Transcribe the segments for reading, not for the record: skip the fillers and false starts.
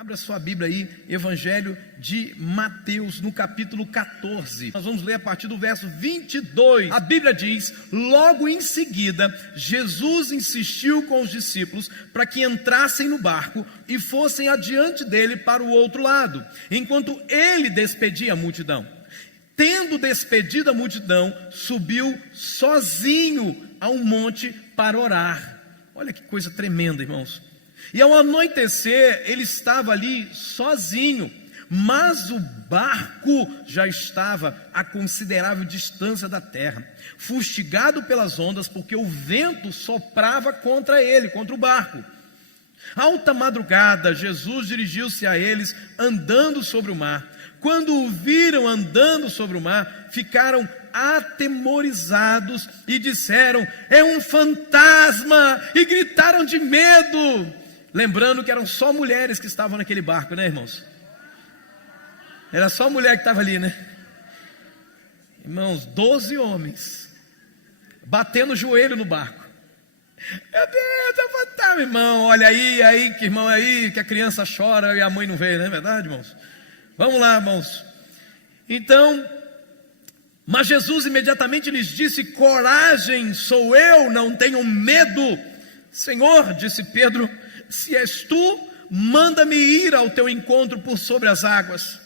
Abra sua Bíblia aí, Evangelho de Mateus, no capítulo 14. Nós vamos ler a partir do verso 22. A Bíblia diz: logo em seguida, Jesus insistiu com os discípulos para que entrassem no barco e fossem adiante dele para o outro lado, enquanto ele despedia a multidão. Tendo despedido a multidão, subiu sozinho a um monte para orar. Olha que coisa tremenda, irmãos. E ao anoitecer, ele estava ali sozinho, mas o barco já estava a considerável distância da terra, fustigado pelas ondas, porque o vento soprava contra ele, contra o barco. Alta madrugada, Jesus dirigiu-se a eles andando sobre o mar. Quando o viram andando sobre o mar, ficaram atemorizados e disseram: é um fantasma, e gritaram de medo. Lembrando que eram só mulheres que estavam naquele barco, né, irmãos? Era só mulher que estava ali, né? Irmãos, 12 homens batendo o joelho no barco. Meu Deus, é um fantasma, irmão. Olha aí, que irmão aí, que a criança chora e a mãe não vê, não é verdade, irmãos? Vamos lá, irmãos. Então, mas Jesus imediatamente lhes disse: coragem, sou eu, não tenham medo. Senhor, disse Pedro, se és tu, manda-me ir ao teu encontro por sobre as águas.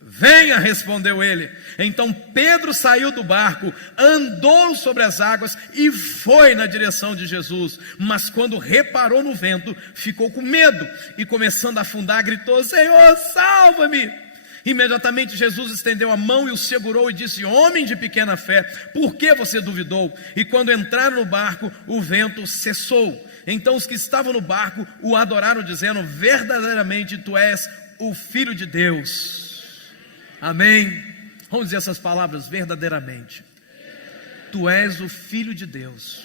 Venha, respondeu ele. Então Pedro saiu do barco, andou sobre as águas e foi na direção de Jesus. Mas quando reparou no vento, ficou com medo e, começando a afundar, gritou: Senhor, salva-me! Imediatamente Jesus estendeu a mão e o segurou e disse: homem de pequena fé, por que você duvidou? E quando entraram no barco, o vento cessou. Então os que estavam no barco o adoraram, dizendo: verdadeiramente tu és o Filho de Deus. Amém. Vamos dizer essas palavras: verdadeiramente tu és o Filho de Deus.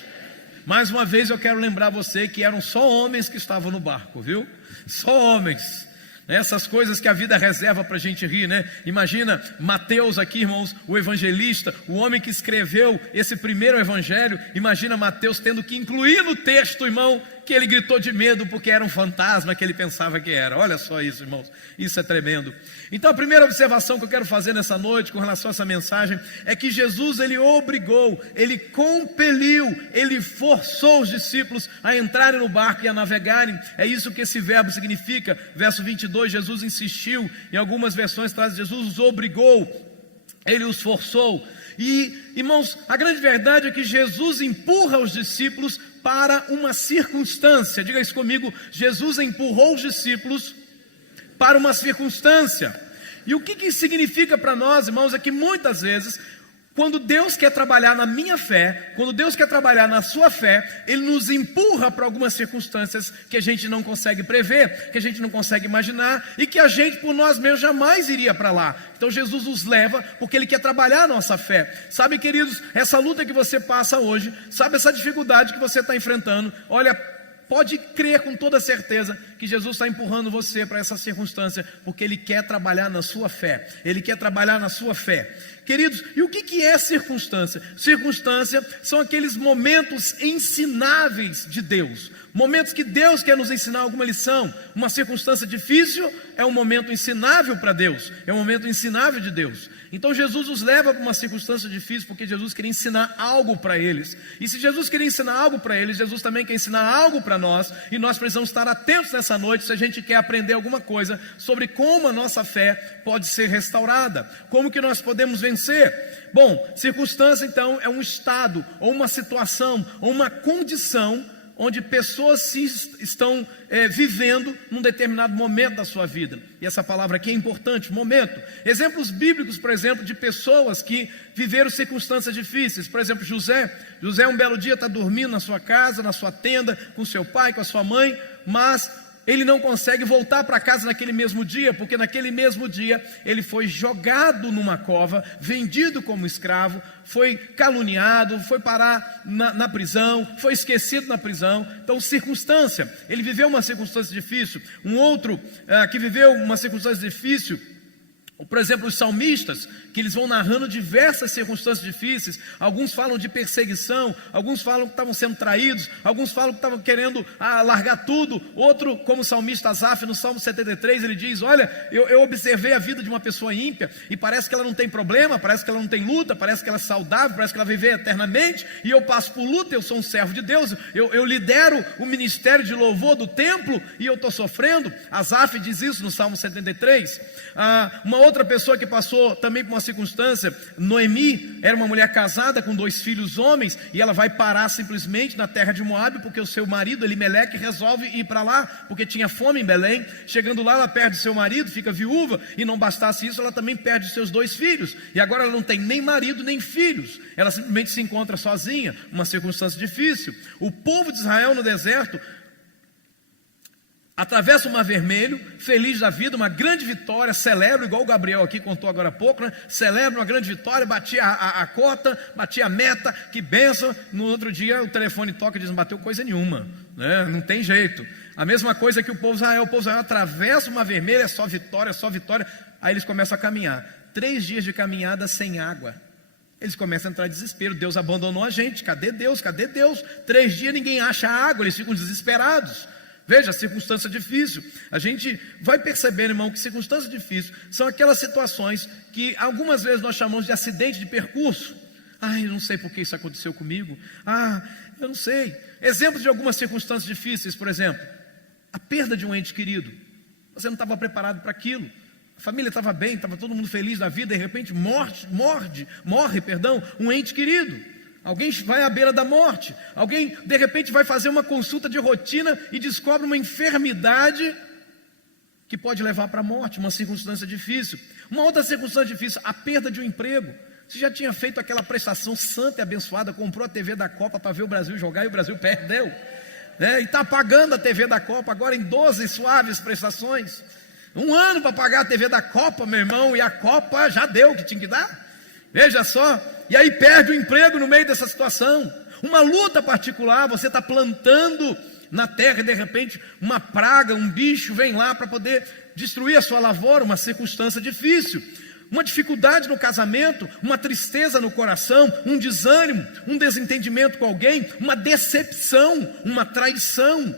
Mais uma vez eu quero lembrar você que eram só homens que estavam no barco, viu? Só homens. Essas coisas que a vida reserva para a gente rir, né? Imagina Mateus aqui, irmãos, o evangelista, o homem que escreveu esse primeiro evangelho. Imagina Mateus tendo que incluir no texto, irmão, que ele gritou de medo porque era um fantasma que ele pensava que era. Olha só isso, irmãos, isso é tremendo. Então a primeira observação que eu quero fazer nessa noite com relação a essa mensagem é que Jesus, ele obrigou, ele compeliu, ele forçou os discípulos a entrarem no barco e a navegarem. É isso que esse verbo significa. Verso 22, Jesus insistiu. Em algumas versões traz: Jesus os obrigou, ele os forçou. E, irmãos, a grande verdade é que Jesus empurra os discípulos para uma circunstância. Diga isso comigo: Jesus empurrou os discípulos para uma circunstância. E o que isso significa para nós, irmãos, é que muitas vezes, quando Deus quer trabalhar na minha fé, quando Deus quer trabalhar na sua fé, Ele nos empurra para algumas circunstâncias que a gente não consegue prever, que a gente não consegue imaginar, e que a gente por nós mesmos jamais iria para lá. Então Jesus nos leva porque Ele quer trabalhar a nossa fé. Sabe, queridos, essa luta que você passa hoje, sabe essa dificuldade que você está enfrentando, olha, pode crer com toda certeza que Jesus está empurrando você para essa circunstância, porque Ele quer trabalhar na sua fé. Ele quer trabalhar na sua fé. Queridos, e o que é circunstância? Circunstância são aqueles momentos ensináveis de Deus. Momentos que Deus quer nos ensinar alguma lição. Uma circunstância difícil é um momento ensinável para Deus. É um momento ensinável de Deus. Então Jesus os leva para uma circunstância difícil porque Jesus queria ensinar algo para eles. E se Jesus queria ensinar algo para eles, Jesus também quer ensinar algo para nós. E nós precisamos estar atentos nessa noite se a gente quer aprender alguma coisa sobre como a nossa fé pode ser restaurada. Como que nós podemos vencer? Bom, circunstância então é um estado, ou uma situação, ou uma condição onde pessoas estão vivendo num determinado momento da sua vida. E essa palavra aqui é importante, momento. Exemplos bíblicos, por exemplo, de pessoas que viveram circunstâncias difíceis. Por exemplo, José um belo dia está dormindo na sua casa, na sua tenda, com seu pai, com a sua mãe, mas ele não consegue voltar para casa naquele mesmo dia, porque naquele mesmo dia ele foi jogado numa cova, vendido como escravo, foi caluniado, foi parar na prisão, foi esquecido na prisão. Então, circunstância, ele viveu uma circunstância difícil. Um outro que viveu uma circunstância difícil Ou, por exemplo, os salmistas, que eles vão narrando diversas circunstâncias difíceis. Alguns falam de perseguição, alguns falam que estavam sendo traídos, alguns falam que estavam querendo largar tudo. Outro, como o salmista Asaf, no Salmo 73, ele diz: olha, eu observei a vida de uma pessoa ímpia, e parece que ela não tem problema, parece que ela não tem luta, parece que ela é saudável, parece que ela vive eternamente, e eu passo por luta, eu sou um servo de Deus, eu lidero o ministério de louvor do templo, e eu estou sofrendo. Asaf diz isso no Salmo 73. Uma outra pessoa que passou também por uma circunstância, Noemi, era uma mulher casada com 2 filhos homens, e ela vai parar simplesmente na terra de Moabe, porque o seu marido, Elimeleque, resolve ir para lá, porque tinha fome em Belém. Chegando lá, ela perde seu marido, fica viúva, e não bastasse isso, ela também perde seus 2 filhos, e agora ela não tem nem marido nem filhos, ela simplesmente se encontra sozinha, uma circunstância difícil. O povo de Israel no deserto atravessa o Mar Vermelho, feliz da vida, uma grande vitória, celebra, igual o Gabriel aqui contou agora há pouco, né? Celebra uma grande vitória, batia a cota, batia a meta, que bênção. No outro dia o telefone toca e diz: não bateu coisa nenhuma, né? Não tem jeito. A mesma coisa que o povo de Israel atravessa o Mar Vermelho, é só vitória, aí eles começam a caminhar, 3 dias de caminhada sem água. Eles começam a entrar em desespero: Deus abandonou a gente, cadê Deus? 3 dias ninguém acha água, eles ficam desesperados. Veja, circunstância difícil. A gente vai percebendo, irmão, que circunstâncias difíceis são aquelas situações que algumas vezes nós chamamos de acidente de percurso. Eu não sei por que isso aconteceu comigo. Eu não sei. Exemplos de algumas circunstâncias difíceis, por exemplo, a perda de um ente querido. Você não estava preparado para aquilo. A família estava bem, estava todo mundo feliz da vida, de repente morre um ente querido. Alguém vai à beira da morte. Alguém de repente vai fazer uma consulta de rotina e descobre uma enfermidade que pode levar para a morte, uma circunstância difícil. Uma outra circunstância difícil, a perda de um emprego. Você já tinha feito aquela prestação santa e abençoada, comprou a TV da Copa para ver o Brasil jogar e o Brasil perdeu, né? E está pagando a TV da Copa agora em 12 suaves prestações. 1 ano para pagar a TV da Copa, meu irmão, e a Copa já deu o que tinha que dar. Veja só, e aí perde o emprego no meio dessa situação. Uma luta particular, você está plantando na terra e de repente uma praga, um bicho vem lá para poder destruir a sua lavoura, uma circunstância difícil. Uma dificuldade no casamento, uma tristeza no coração, um desânimo, um desentendimento com alguém, uma decepção, uma traição.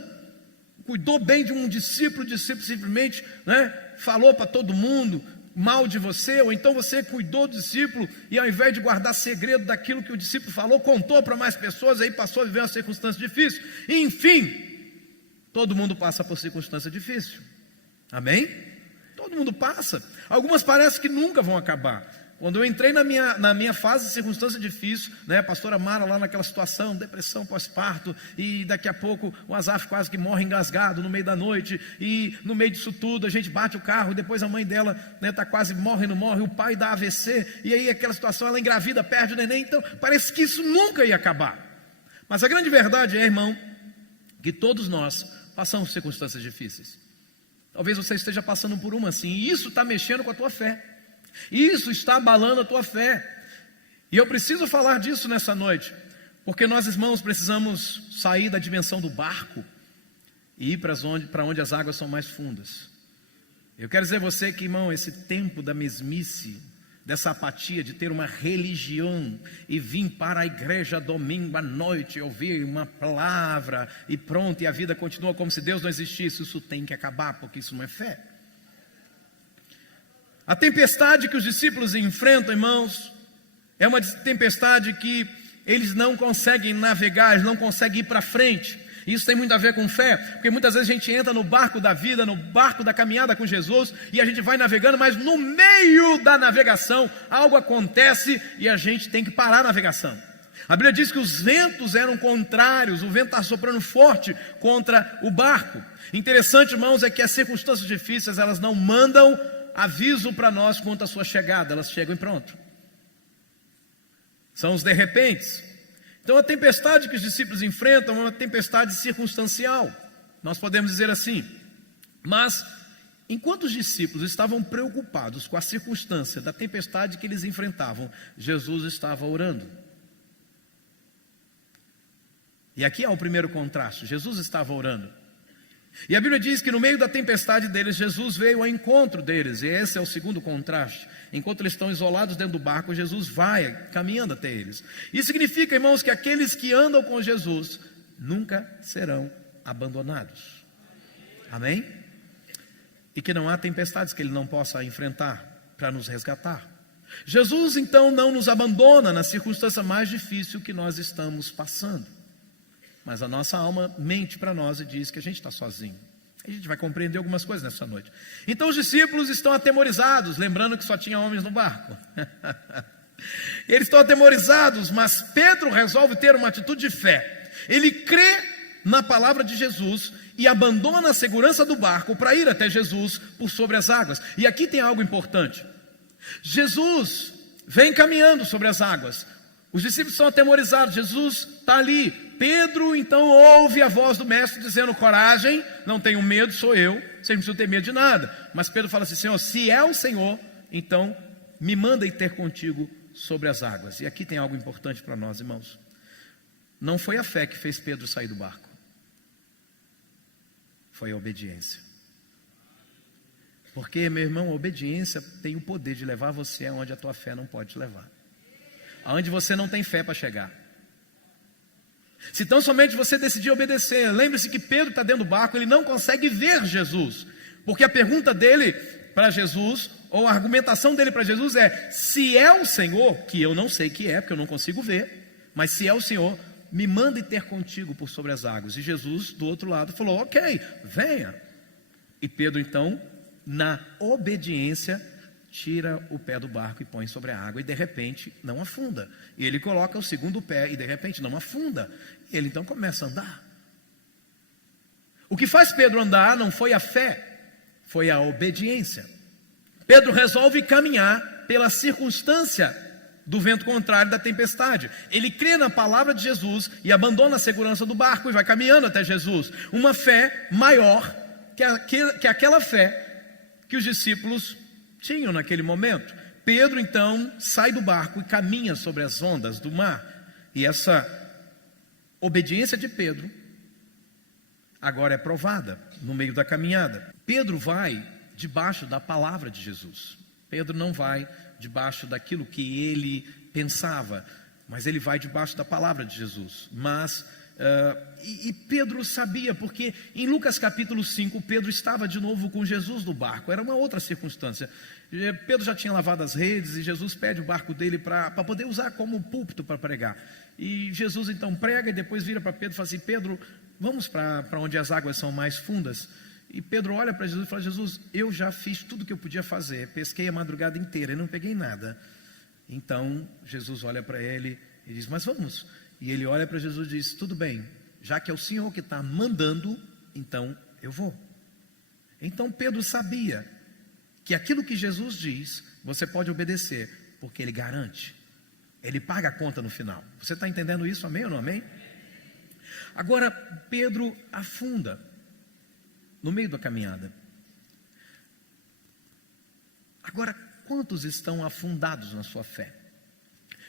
Cuidou bem de um discípulo, o discípulo simplesmente, né, falou para todo mundo mal de você, ou então você cuidou do discípulo e ao invés de guardar segredo daquilo que o discípulo falou, contou para mais pessoas, aí passou a viver uma circunstância difícil. E, enfim, todo mundo passa por circunstância difícil. Amém? Todo mundo passa. Algumas parece que nunca vão acabar. Quando eu entrei na minha fase de circunstância difícil, né, a pastora Mara lá naquela situação, depressão pós-parto, e daqui a pouco o Asaf quase que morre engasgado no meio da noite, e no meio disso tudo a gente bate o carro, depois a mãe dela está quase morre, o pai dá AVC, e aí aquela situação, ela engravida, perde o neném. Então parece que isso nunca ia acabar. Mas a grande verdade é, irmão, que todos nós passamos circunstâncias difíceis. Talvez você esteja passando por uma assim, e isso está mexendo com a tua fé. Isso está abalando a tua fé. E eu preciso falar disso nessa noite, porque nós, irmãos, precisamos sair da dimensão do barco e ir para onde as águas são mais fundas. Eu quero dizer a você que, irmão, esse tempo da mesmice, dessa apatia de ter uma religião e vir para a igreja domingo à noite, ouvir uma palavra e pronto, e a vida continua como se Deus não existisse, isso tem que acabar, porque isso não é fé. A tempestade que os discípulos enfrentam, irmãos, é uma tempestade que eles não conseguem navegar, eles não conseguem ir para frente. Isso tem muito a ver com fé, porque muitas vezes a gente entra no barco da vida, no barco da caminhada com Jesus, e a gente vai navegando, mas no meio da navegação algo acontece e a gente tem que parar a navegação. A Bíblia diz que os ventos eram contrários, o vento está soprando forte contra o barco. Interessante, irmãos, é que as circunstâncias difíceis, elas não mandam aviso para nós quanto à sua chegada, elas chegam e pronto. São os de repentes. Então a tempestade que os discípulos enfrentam é uma tempestade circunstancial, nós podemos dizer assim. Mas enquanto os discípulos estavam preocupados com a circunstância da tempestade que eles enfrentavam, Jesus estava orando. E aqui há o primeiro contraste, Jesus estava orando. E a Bíblia diz que no meio da tempestade deles, Jesus veio ao encontro deles. E esse é o segundo contraste. Enquanto eles estão isolados dentro do barco, Jesus vai caminhando até eles. Isso significa, irmãos, que aqueles que andam com Jesus nunca serão abandonados. Amém? E que não há tempestades que Ele não possa enfrentar para nos resgatar. Jesus então não nos abandona na circunstância mais difícil que nós estamos passando. Mas a nossa alma mente para nós e diz que a gente está sozinho. A gente vai compreender algumas coisas nessa noite. Então os discípulos estão atemorizados, lembrando que só tinha homens no barco. Eles estão atemorizados, mas Pedro resolve ter uma atitude de fé. Ele crê na palavra de Jesus e abandona a segurança do barco para ir até Jesus por sobre as águas. E aqui tem algo importante. Jesus vem caminhando sobre as águas. Os discípulos estão atemorizados, Jesus está ali. Pedro então ouve a voz do mestre dizendo: coragem, não tenham medo, sou eu, vocês não precisam ter medo de nada. Mas Pedro fala assim: Senhor, se é o Senhor, então me manda ir ter contigo sobre as águas. E aqui tem algo importante para nós, irmãos. Não foi a fé que fez Pedro sair do barco, foi a obediência. Porque, meu irmão, a obediência tem o poder de levar você aonde a tua fé não pode te levar, aonde você não tem fé para chegar. Se tão somente você decidir obedecer. Lembre-se que Pedro está dentro do barco, ele não consegue ver Jesus, porque a pergunta dele para Jesus, ou a argumentação dele para Jesus é: se é o Senhor, que eu não sei que é, porque eu não consigo ver, mas se é o Senhor, me manda ir ter contigo por sobre as águas. E Jesus do outro lado falou: ok, venha. E Pedro então, na obediência, tira o pé do barco e põe sobre a água, e de repente não afunda. E ele coloca o segundo pé e de repente não afunda. E ele então começa a andar. O que faz Pedro andar não foi a fé, foi a obediência. Pedro resolve caminhar pela circunstância do vento contrário da tempestade. Ele crê na palavra de Jesus e abandona a segurança do barco e vai caminhando até Jesus. Uma fé maior que aquela fé que os discípulos tinham naquele momento. Pedro então sai do barco e caminha sobre as ondas do mar. E essa obediência de Pedro agora é provada no meio da caminhada. Pedro vai debaixo da palavra de Jesus. Pedro não vai debaixo daquilo que ele pensava, mas ele vai debaixo da palavra de Jesus. Mas Pedro sabia, porque em Lucas capítulo 5, Pedro estava de novo com Jesus no barco. Era uma outra circunstância. Pedro já tinha lavado as redes e Jesus pede o barco dele para poder usar como púlpito para pregar. E Jesus então prega e depois vira para Pedro e fala assim: Pedro, vamos para onde as águas são mais fundas. E Pedro olha para Jesus e fala: Jesus, eu já fiz tudo o que eu podia fazer, pesquei a madrugada inteira e não peguei nada. Então Jesus olha para ele e diz: mas vamos. E ele olha para Jesus e diz: tudo bem, já que é o Senhor que está mandando, então eu vou. Então Pedro sabia que aquilo que Jesus diz, você pode obedecer, porque Ele garante, Ele paga a conta no final. Você está entendendo isso? Amém ou não amém? Agora Pedro afunda no meio da caminhada. Agora, quantos estão afundados na sua fé?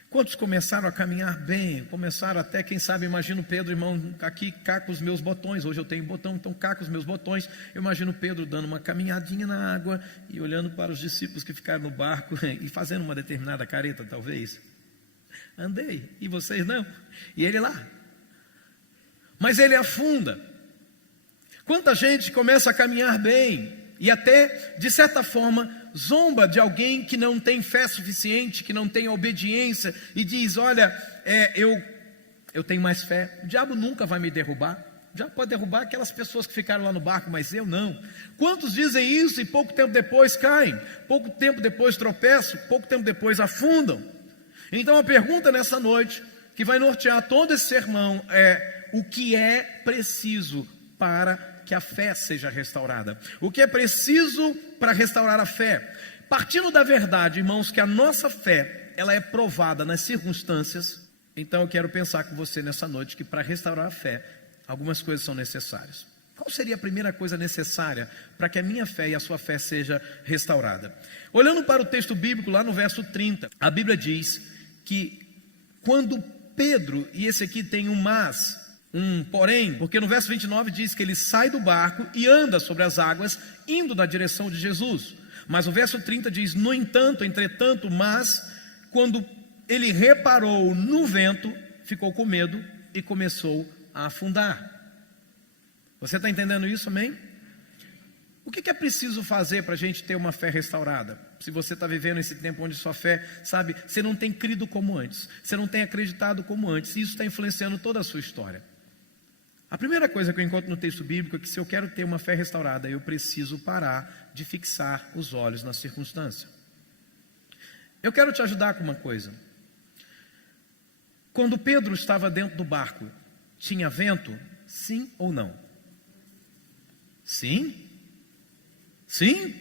Quantos começaram a caminhar bem, começaram até, quem sabe, imagino Pedro, irmão, aqui cá com os meus botões, hoje eu tenho botão, então cá com os meus botões, eu imagino Pedro dando uma caminhadinha na água e olhando para os discípulos que ficaram no barco e fazendo uma determinada careta, talvez. Andei, e vocês não? E ele lá. Mas ele afunda. Quanta gente começa a caminhar bem e até, de certa forma, zomba de alguém que não tem fé suficiente, que não tem obediência, e diz: olha, eu tenho mais fé, o diabo nunca vai me derrubar. O diabo pode derrubar aquelas pessoas que ficaram lá no barco, mas eu não. Quantos dizem isso e pouco tempo depois caem, pouco tempo depois tropeçam, pouco tempo depois afundam? Então a pergunta nessa noite, que vai nortear todo esse sermão, é: o que é preciso para que a fé seja restaurada? O que é preciso para restaurar a fé? Partindo da verdade, irmãos, que a nossa fé, ela é provada nas circunstâncias. Então eu quero pensar com você nessa noite que para restaurar a fé, algumas coisas são necessárias. Qual seria a primeira coisa necessária para que a minha fé e a sua fé seja restaurada? Olhando para o texto bíblico, lá no verso 30, a Bíblia diz que quando Pedro, e esse aqui tem um mas, porém, porque no verso 29 diz que ele sai do barco e anda sobre as águas, indo na direção de Jesus. Mas o verso 30 diz: no entanto, entretanto, mas, quando ele reparou no vento, ficou com medo e começou a afundar. Você está entendendo isso, amém? O que é preciso fazer para a gente ter uma fé restaurada? Se você está vivendo esse tempo onde sua fé, sabe, você não tem crido como antes, você não tem acreditado como antes, e isso está influenciando toda a sua história. A primeira coisa que eu encontro no texto bíblico é que se eu quero ter uma fé restaurada, eu preciso parar de fixar os olhos na circunstância. Eu quero te ajudar com uma coisa. Quando Pedro estava dentro do barco, tinha vento? Sim ou não? Sim? Sim?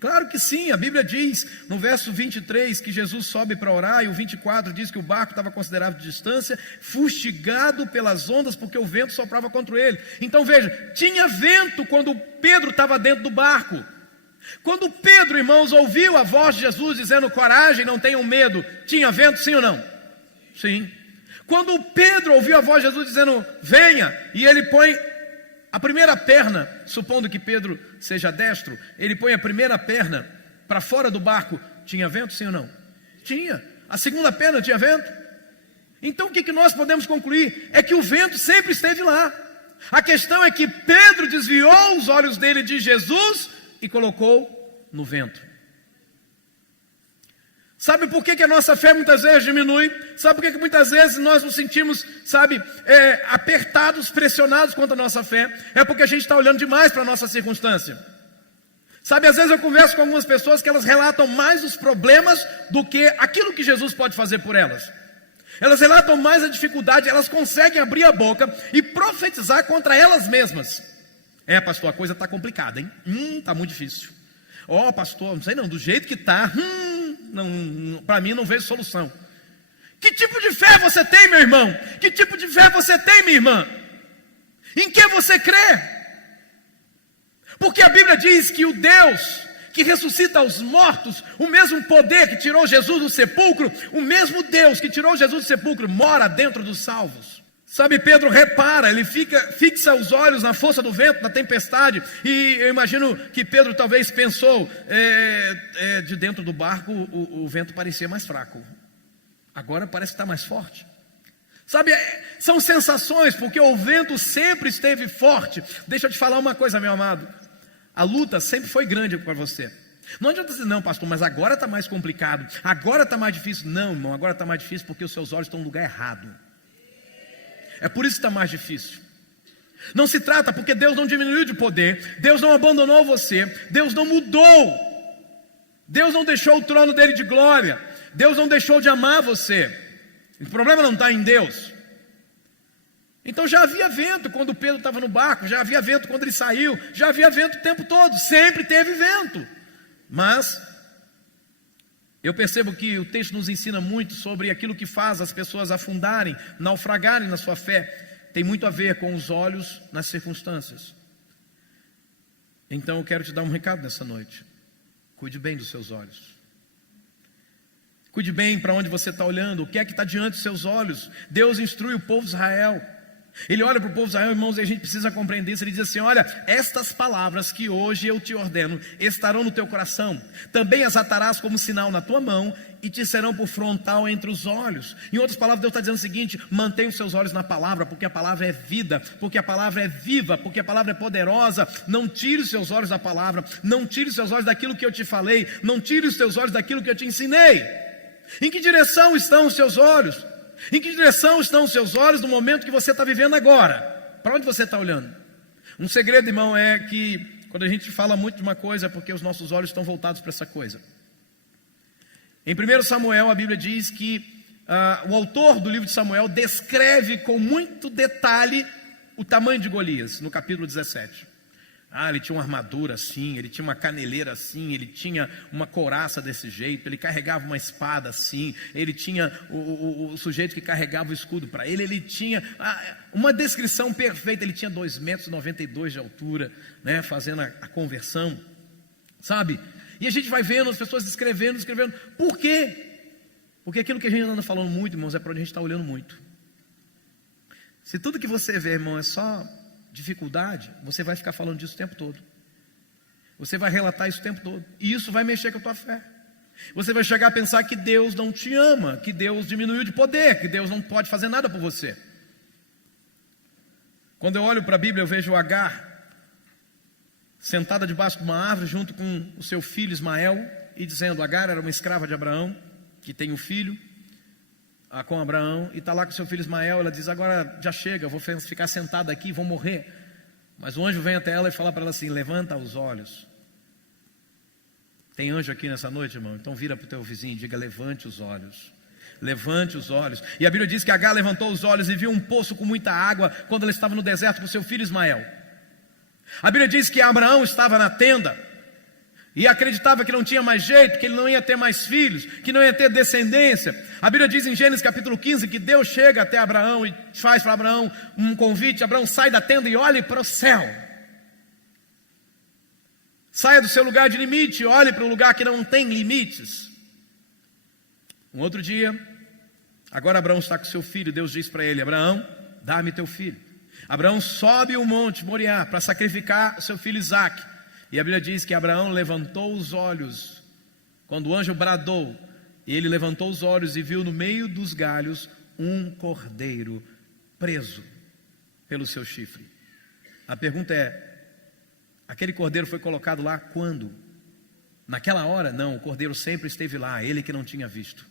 Claro que sim. A Bíblia diz no verso 23 que Jesus sobe para orar, e o 24 diz que o barco estava a considerável distância, fustigado pelas ondas, porque o vento soprava contra ele. Então veja, tinha vento quando Pedro estava dentro do barco. Quando Pedro, irmãos, ouviu a voz de Jesus dizendo: coragem, não tenham medo, tinha vento, sim ou não? Sim. Quando Pedro ouviu a voz de Jesus dizendo: venha, e ele põe a primeira perna, supondo que Pedro seja destro, ele põe a primeira perna para fora do barco, tinha vento, sim ou não? Tinha. A segunda perna tinha vento? Então o que nós podemos concluir? É que o vento sempre esteve lá. A questão é que Pedro desviou os olhos dele de Jesus e colocou no vento. Sabe por que a nossa fé muitas vezes diminui? Sabe por que muitas vezes nós nos sentimos, apertados, pressionados contra a nossa fé? É porque a gente está olhando demais para a nossa circunstância. Sabe, às vezes eu converso com algumas pessoas que elas relatam mais os problemas do que aquilo que Jesus pode fazer por elas. Elas relatam mais a dificuldade, elas conseguem abrir a boca e profetizar contra elas mesmas. Pastor, a coisa está complicada, hein? Está muito difícil. Pastor, não sei não, do jeito que está, para mim não vejo solução. Que tipo de fé você tem, meu irmão? Que tipo de fé você tem, minha irmã? Em que você crê? Porque a Bíblia diz que o Deus que ressuscita os mortos, o mesmo poder que tirou Jesus do sepulcro, o mesmo Deus que tirou Jesus do sepulcro, mora dentro dos salvos. Sabe, Pedro repara, ele fixa os olhos na força do vento, na tempestade, e eu imagino que Pedro talvez pensou, de dentro do barco o vento parecia mais fraco, agora parece que está mais forte. Sabe, são sensações, porque o vento sempre esteve forte. Deixa eu te falar uma coisa, meu amado, a luta sempre foi grande para você. Não adianta dizer: não, pastor, mas agora está mais complicado, agora está mais difícil. Não, irmão, agora está mais difícil porque os seus olhos estão no lugar errado. É por isso que está mais difícil. Não se trata porque Deus não diminuiu de poder, Deus não abandonou você, Deus não mudou, Deus não deixou o trono dele de glória, Deus não deixou de amar você. O problema não está em Deus. Então já havia vento quando Pedro estava no barco, já havia vento quando ele saiu, já havia vento o tempo todo, sempre teve vento. Mas eu percebo que o texto nos ensina muito sobre aquilo que faz as pessoas afundarem, naufragarem na sua fé. Tem muito a ver com os olhos nas circunstâncias. Então eu quero te dar um recado nessa noite. Cuide bem dos seus olhos. Cuide bem para onde você está olhando, o que é que está diante dos seus olhos. Deus instrui o povo de Israel. Ele olha para o povo de Israel, irmãos, e a gente precisa compreender isso. Ele diz assim: olha, estas palavras que hoje eu te ordeno estarão no teu coração, também as atarás como sinal na tua mão e te serão por frontal entre os olhos. Em outras palavras, Deus está dizendo o seguinte: mantenha os seus olhos na palavra, porque a palavra é vida, porque a palavra é viva, porque a palavra é poderosa. Não tire os seus olhos da palavra, não tire os seus olhos daquilo que eu te falei, não tire os seus olhos daquilo que eu te ensinei. Em que direção estão os seus olhos? Em que direção estão os seus olhos no momento que você está vivendo agora? Para onde você está olhando? Um segredo, irmão, é que quando a gente fala muito de uma coisa, é porque os nossos olhos estão voltados para essa coisa. Em 1 Samuel, a Bíblia diz que o autor do livro de Samuel descreve com muito detalhe o tamanho de Golias, no capítulo 17. Ele tinha uma armadura assim, ele tinha uma caneleira assim, ele tinha uma couraça desse jeito, ele carregava uma espada assim, ele tinha o sujeito que carregava o escudo para ele, ele tinha uma descrição perfeita. Ele tinha 2,92 metros de altura, né, fazendo a conversão, sabe? E a gente vai vendo as pessoas descrevendo. Por quê? Porque aquilo que a gente anda falando muito, irmãos, é para onde a gente está olhando muito. Se tudo que você vê, irmão, é só dificuldade, você vai ficar falando disso o tempo todo. Você vai relatar isso o tempo todo. E isso vai mexer com a tua fé. Você vai chegar a pensar que Deus não te ama, que Deus diminuiu de poder, que Deus não pode fazer nada por você. Quando eu olho para a Bíblia, eu vejo Agar sentada debaixo de uma árvore junto com o seu filho Ismael e dizendo, Agar era uma escrava de Abraão, que tem um filho com Abraão, e está lá com seu filho Ismael. Ela diz, agora já chega, eu vou ficar sentada aqui, vou morrer. Mas o anjo vem até ela e fala para ela assim, levanta os olhos. Tem anjo aqui nessa noite, irmão? Então vira para o teu vizinho e diga, levante os olhos. Levante os olhos. E a Bíblia diz que Agar levantou os olhos e viu um poço com muita água quando ela estava no deserto com seu filho Ismael. A Bíblia diz que Abraão estava na tenda e acreditava que não tinha mais jeito, que ele não ia ter mais filhos, que não ia ter descendência. A Bíblia diz em Gênesis capítulo 15 que Deus chega até Abraão e faz para Abraão um convite. Abraão sai da tenda e olhe para o céu. Saia do seu lugar de limite, olhe para um lugar que não tem limites. Um outro dia, agora Abraão está com seu filho. Deus diz para ele, Abraão, dá-me teu filho. Abraão sobe o monte Moriá para sacrificar o seu filho Isaque. E a Bíblia diz que Abraão levantou os olhos, quando o anjo bradou, e ele levantou os olhos e viu no meio dos galhos um cordeiro preso pelo seu chifre. A pergunta é, aquele cordeiro foi colocado lá quando? Naquela hora? Não, o cordeiro sempre esteve lá, ele que não tinha visto.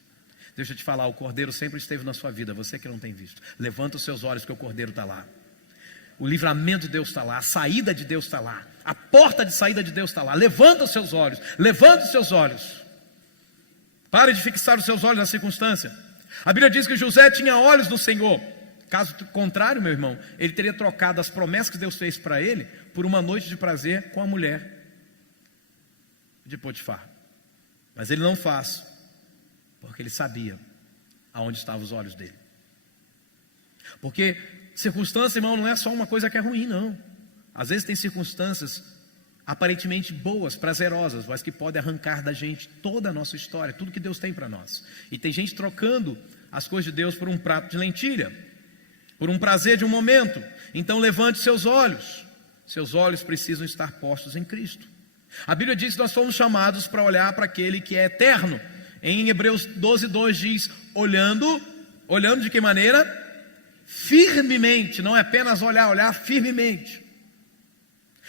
Deixa eu te falar, o cordeiro sempre esteve na sua vida, você que não tem visto. Levanta os seus olhos que o cordeiro está lá. O livramento de Deus está lá, a saída de Deus está lá, a porta de saída de Deus está lá. Levanta os seus olhos, levanta os seus olhos. Pare de fixar os seus olhos na circunstância. A Bíblia diz que José tinha olhos no Senhor. Caso contrário, meu irmão, ele teria trocado as promessas que Deus fez para ele por uma noite de prazer com a mulher de Potifar. Mas ele não faz, porque ele sabia aonde estavam os olhos dele. Porque circunstância, irmão, não é só uma coisa que é ruim, não. Às vezes tem circunstâncias aparentemente boas, prazerosas, mas que podem arrancar da gente toda a nossa história, tudo que Deus tem para nós. E tem gente trocando as coisas de Deus por um prato de lentilha, por um prazer de um momento. Então levante seus olhos. Seus olhos precisam estar postos em Cristo. A Bíblia diz que nós fomos chamados para olhar para aquele que é eterno. Em Hebreus 12:2 diz, olhando de que maneira? Firmemente, não é apenas olhar firmemente.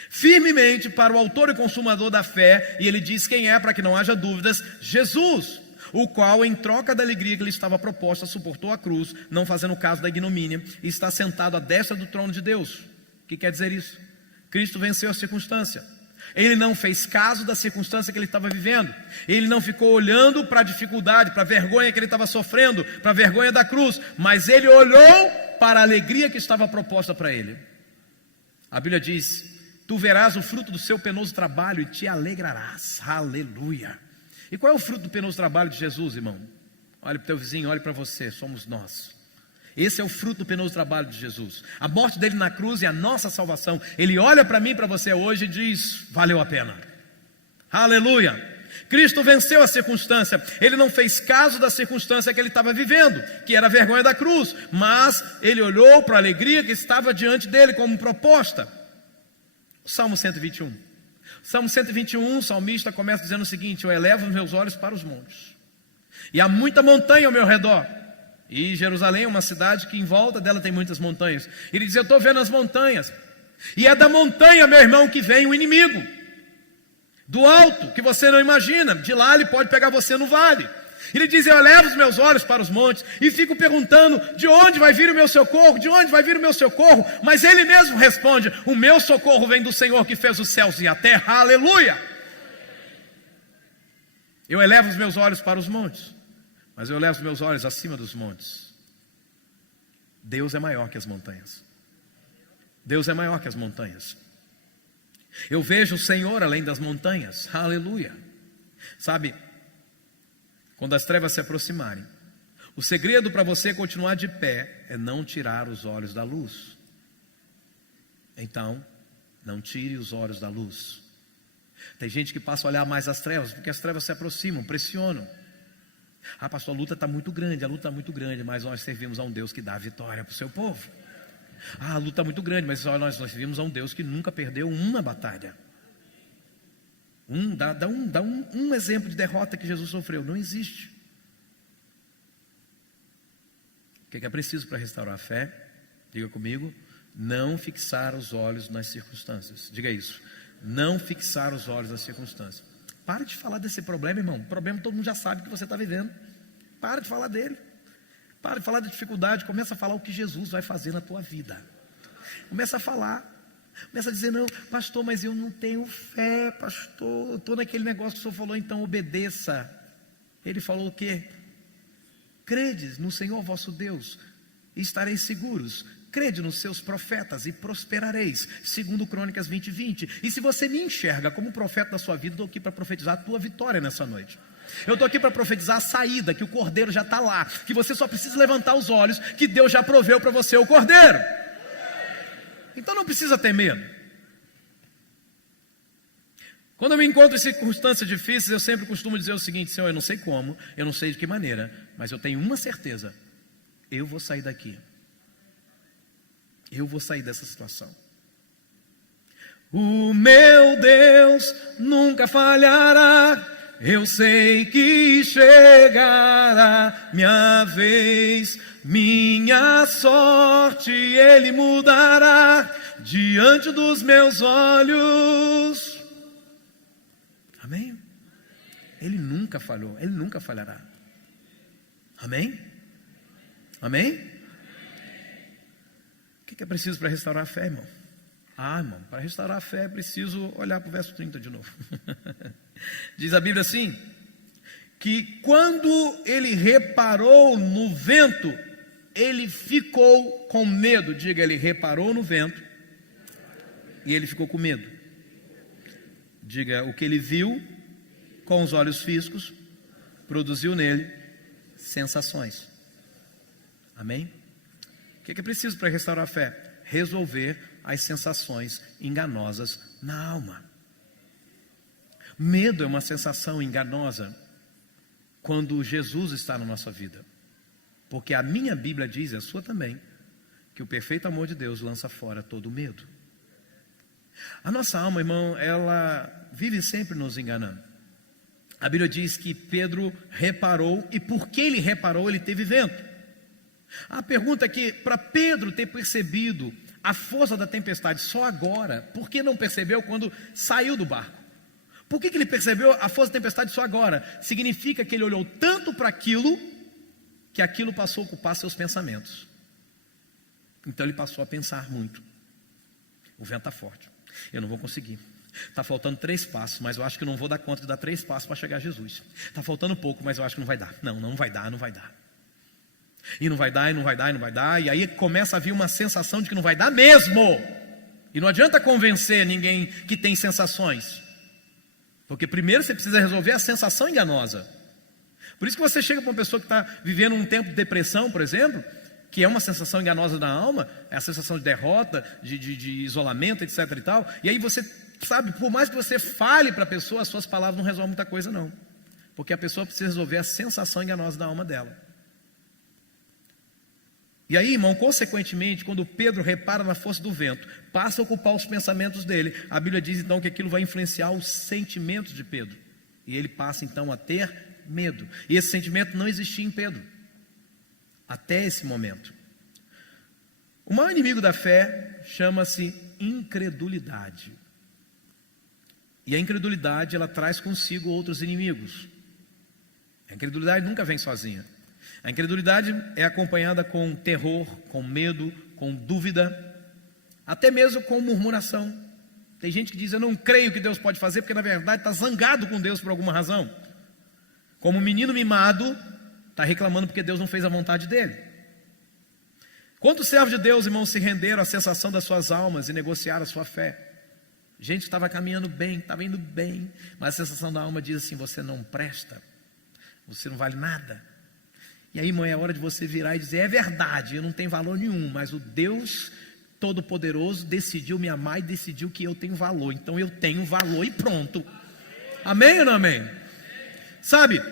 Firmemente para o autor e consumador da fé, e ele diz quem é, para que não haja dúvidas, Jesus, o qual em troca da alegria que lhe estava proposta, suportou a cruz, não fazendo caso da ignomínia, e está sentado à destra do trono de Deus. O que quer dizer isso? Cristo venceu a circunstância. Ele não fez caso da circunstância que ele estava vivendo. Ele não ficou olhando para a dificuldade, para a vergonha que ele estava sofrendo, para a vergonha da cruz, mas ele olhou para a alegria que estava proposta para ele. A Bíblia diz, tu verás o fruto do seu penoso trabalho e te alegrarás. Aleluia. E qual é o fruto do penoso trabalho de Jesus, irmão? Olhe para o teu vizinho, olhe para você, somos nós. Esse é o fruto do penoso trabalho de Jesus. A morte dele na cruz é a nossa salvação. Ele olha para mim e para você hoje e diz, valeu a pena. Aleluia. Cristo venceu a circunstância. Ele não fez caso da circunstância que ele estava vivendo, que era a vergonha da cruz, mas ele olhou para a alegria que estava diante dele como proposta. Salmo 121. Salmo 121, o salmista começa dizendo o seguinte, eu elevo os meus olhos para os montes. E há muita montanha ao meu redor. E Jerusalém é uma cidade que em volta dela tem muitas montanhas. Ele diz, eu estou vendo as montanhas. E é da montanha, meu irmão, que vem o inimigo. Do alto, que você não imagina. De lá ele pode pegar você no vale. Ele diz, eu elevo os meus olhos para os montes. E fico perguntando, de onde vai vir o meu socorro? De onde vai vir o meu socorro? Mas ele mesmo responde, o meu socorro vem do Senhor que fez os céus e a terra. Aleluia! Eu elevo os meus olhos para os montes. Mas eu levo os meus olhos acima dos montes. Deus é maior que as montanhas. Deus é maior que as montanhas. Eu vejo o Senhor além das montanhas. Aleluia. Sabe, quando as trevas se aproximarem, o segredo para você continuar de pé é não tirar os olhos da luz. Então, não tire os olhos da luz. Tem gente que passa a olhar mais as trevas, porque as trevas se aproximam, pressionam. Ah, pastor, a luta está muito grande, mas nós servimos a um Deus que dá a vitória para o seu povo. Ah, a luta é muito grande, mas olha, nós vimos a um Deus que nunca perdeu uma batalha. Dá um exemplo de derrota que Jesus sofreu. Não existe. O que é preciso para restaurar a fé? Diga comigo. Não fixar os olhos nas circunstâncias. Diga isso. Não fixar os olhos nas circunstâncias. Para de falar desse problema, irmão. O problema todo mundo já sabe que você está vivendo. Para de falar dele. Para de falar da dificuldade. Começa a falar o que Jesus vai fazer na tua vida. Começa a falar. Começa a dizer, não, pastor, mas eu não tenho fé, pastor. Eu estou naquele negócio que o senhor falou, então obedeça. Ele falou o quê? Credes no Senhor vosso Deus e estareis seguros. Crede nos seus profetas e prosperareis, segundo Crônicas 20:20. E se você me enxerga como profeta da sua vida, eu estou aqui para profetizar a tua vitória nessa noite. Eu estou aqui para profetizar a saída, que o cordeiro já está lá, que você só precisa levantar os olhos, que Deus já proveu para você o cordeiro. Então não precisa ter medo. Quando eu me encontro em circunstâncias difíceis, eu sempre costumo dizer o seguinte: Senhor, eu não sei como, eu não sei de que maneira, mas eu tenho uma certeza: eu vou sair daqui. Eu vou sair dessa situação. O meu Deus nunca falhará. Eu sei que chegará minha vez, minha sorte Ele mudará diante dos meus olhos. Amém? Ele nunca falhou, Ele nunca falhará. Amém? Amém? O que é preciso para restaurar a fé, irmão? Irmão, para restaurar a fé é preciso olhar para o verso 30 de novo. Diz a Bíblia assim, que quando ele reparou no vento, ele ficou com medo. Diga, ele reparou no vento e ele ficou com medo. Diga, o que ele viu com os olhos físicos produziu nele sensações. Amém? O que é preciso para restaurar a fé? Resolver as sensações enganosas na alma. Medo é uma sensação enganosa quando Jesus está na nossa vida. Porque a minha Bíblia diz, a sua também, que o perfeito amor de Deus lança fora todo medo. A nossa alma, irmão, ela vive sempre nos enganando. A Bíblia diz que Pedro reparou, e porque ele reparou, ele teve vento. A pergunta é que, para Pedro ter percebido a força da tempestade só agora, por que não percebeu quando saiu do barco? Por que ele percebeu a força da tempestade só agora? Significa que ele olhou tanto para aquilo, que aquilo passou a ocupar seus pensamentos. Então ele passou a pensar muito. O vento está forte, eu não vou conseguir. Está faltando 3 passos, mas eu acho que não vou dar conta de dar 3 passos para chegar a Jesus. Está faltando pouco, mas eu acho que não vai dar. Não vai dar. E não vai dar. E aí começa a vir uma sensação de que não vai dar mesmo. E não adianta convencer ninguém que tem sensações. Porque primeiro você precisa resolver a sensação enganosa. Por isso que você chega para uma pessoa que está vivendo um tempo de depressão, por exemplo, que é uma sensação enganosa na alma, é a sensação de derrota, de isolamento, etc e tal. E aí você sabe, por mais que você fale para a pessoa, as suas palavras não resolvem muita coisa não. Porque a pessoa precisa resolver a sensação enganosa da alma dela. E aí, irmão, consequentemente, quando Pedro repara na força do vento, passa a ocupar os pensamentos dele. A Bíblia diz então que aquilo vai influenciar os sentimentos de Pedro. E ele passa então a ter medo. E esse sentimento não existia em Pedro, até esse momento. O maior inimigo da fé chama-se incredulidade. E a incredulidade, ela traz consigo outros inimigos. A incredulidade nunca vem sozinha. A incredulidade é acompanhada com terror, com medo, com dúvida, até mesmo com murmuração. Tem gente que diz, eu não creio que Deus pode fazer, porque na verdade está zangado com Deus por alguma razão. Como um menino mimado, está reclamando porque Deus não fez a vontade dele. Quantos servos de Deus, irmãos, se renderam à sensação das suas almas e negociaram a sua fé? Gente que estava caminhando bem, estava indo bem, mas a sensação da alma diz assim, você não presta, você não vale nada. E aí, irmão, é hora de você virar e dizer, é verdade, eu não tenho valor nenhum, mas o Deus Todo-Poderoso decidiu me amar e decidiu que eu tenho valor, então eu tenho valor e pronto. Amém ou não amém? Sabe,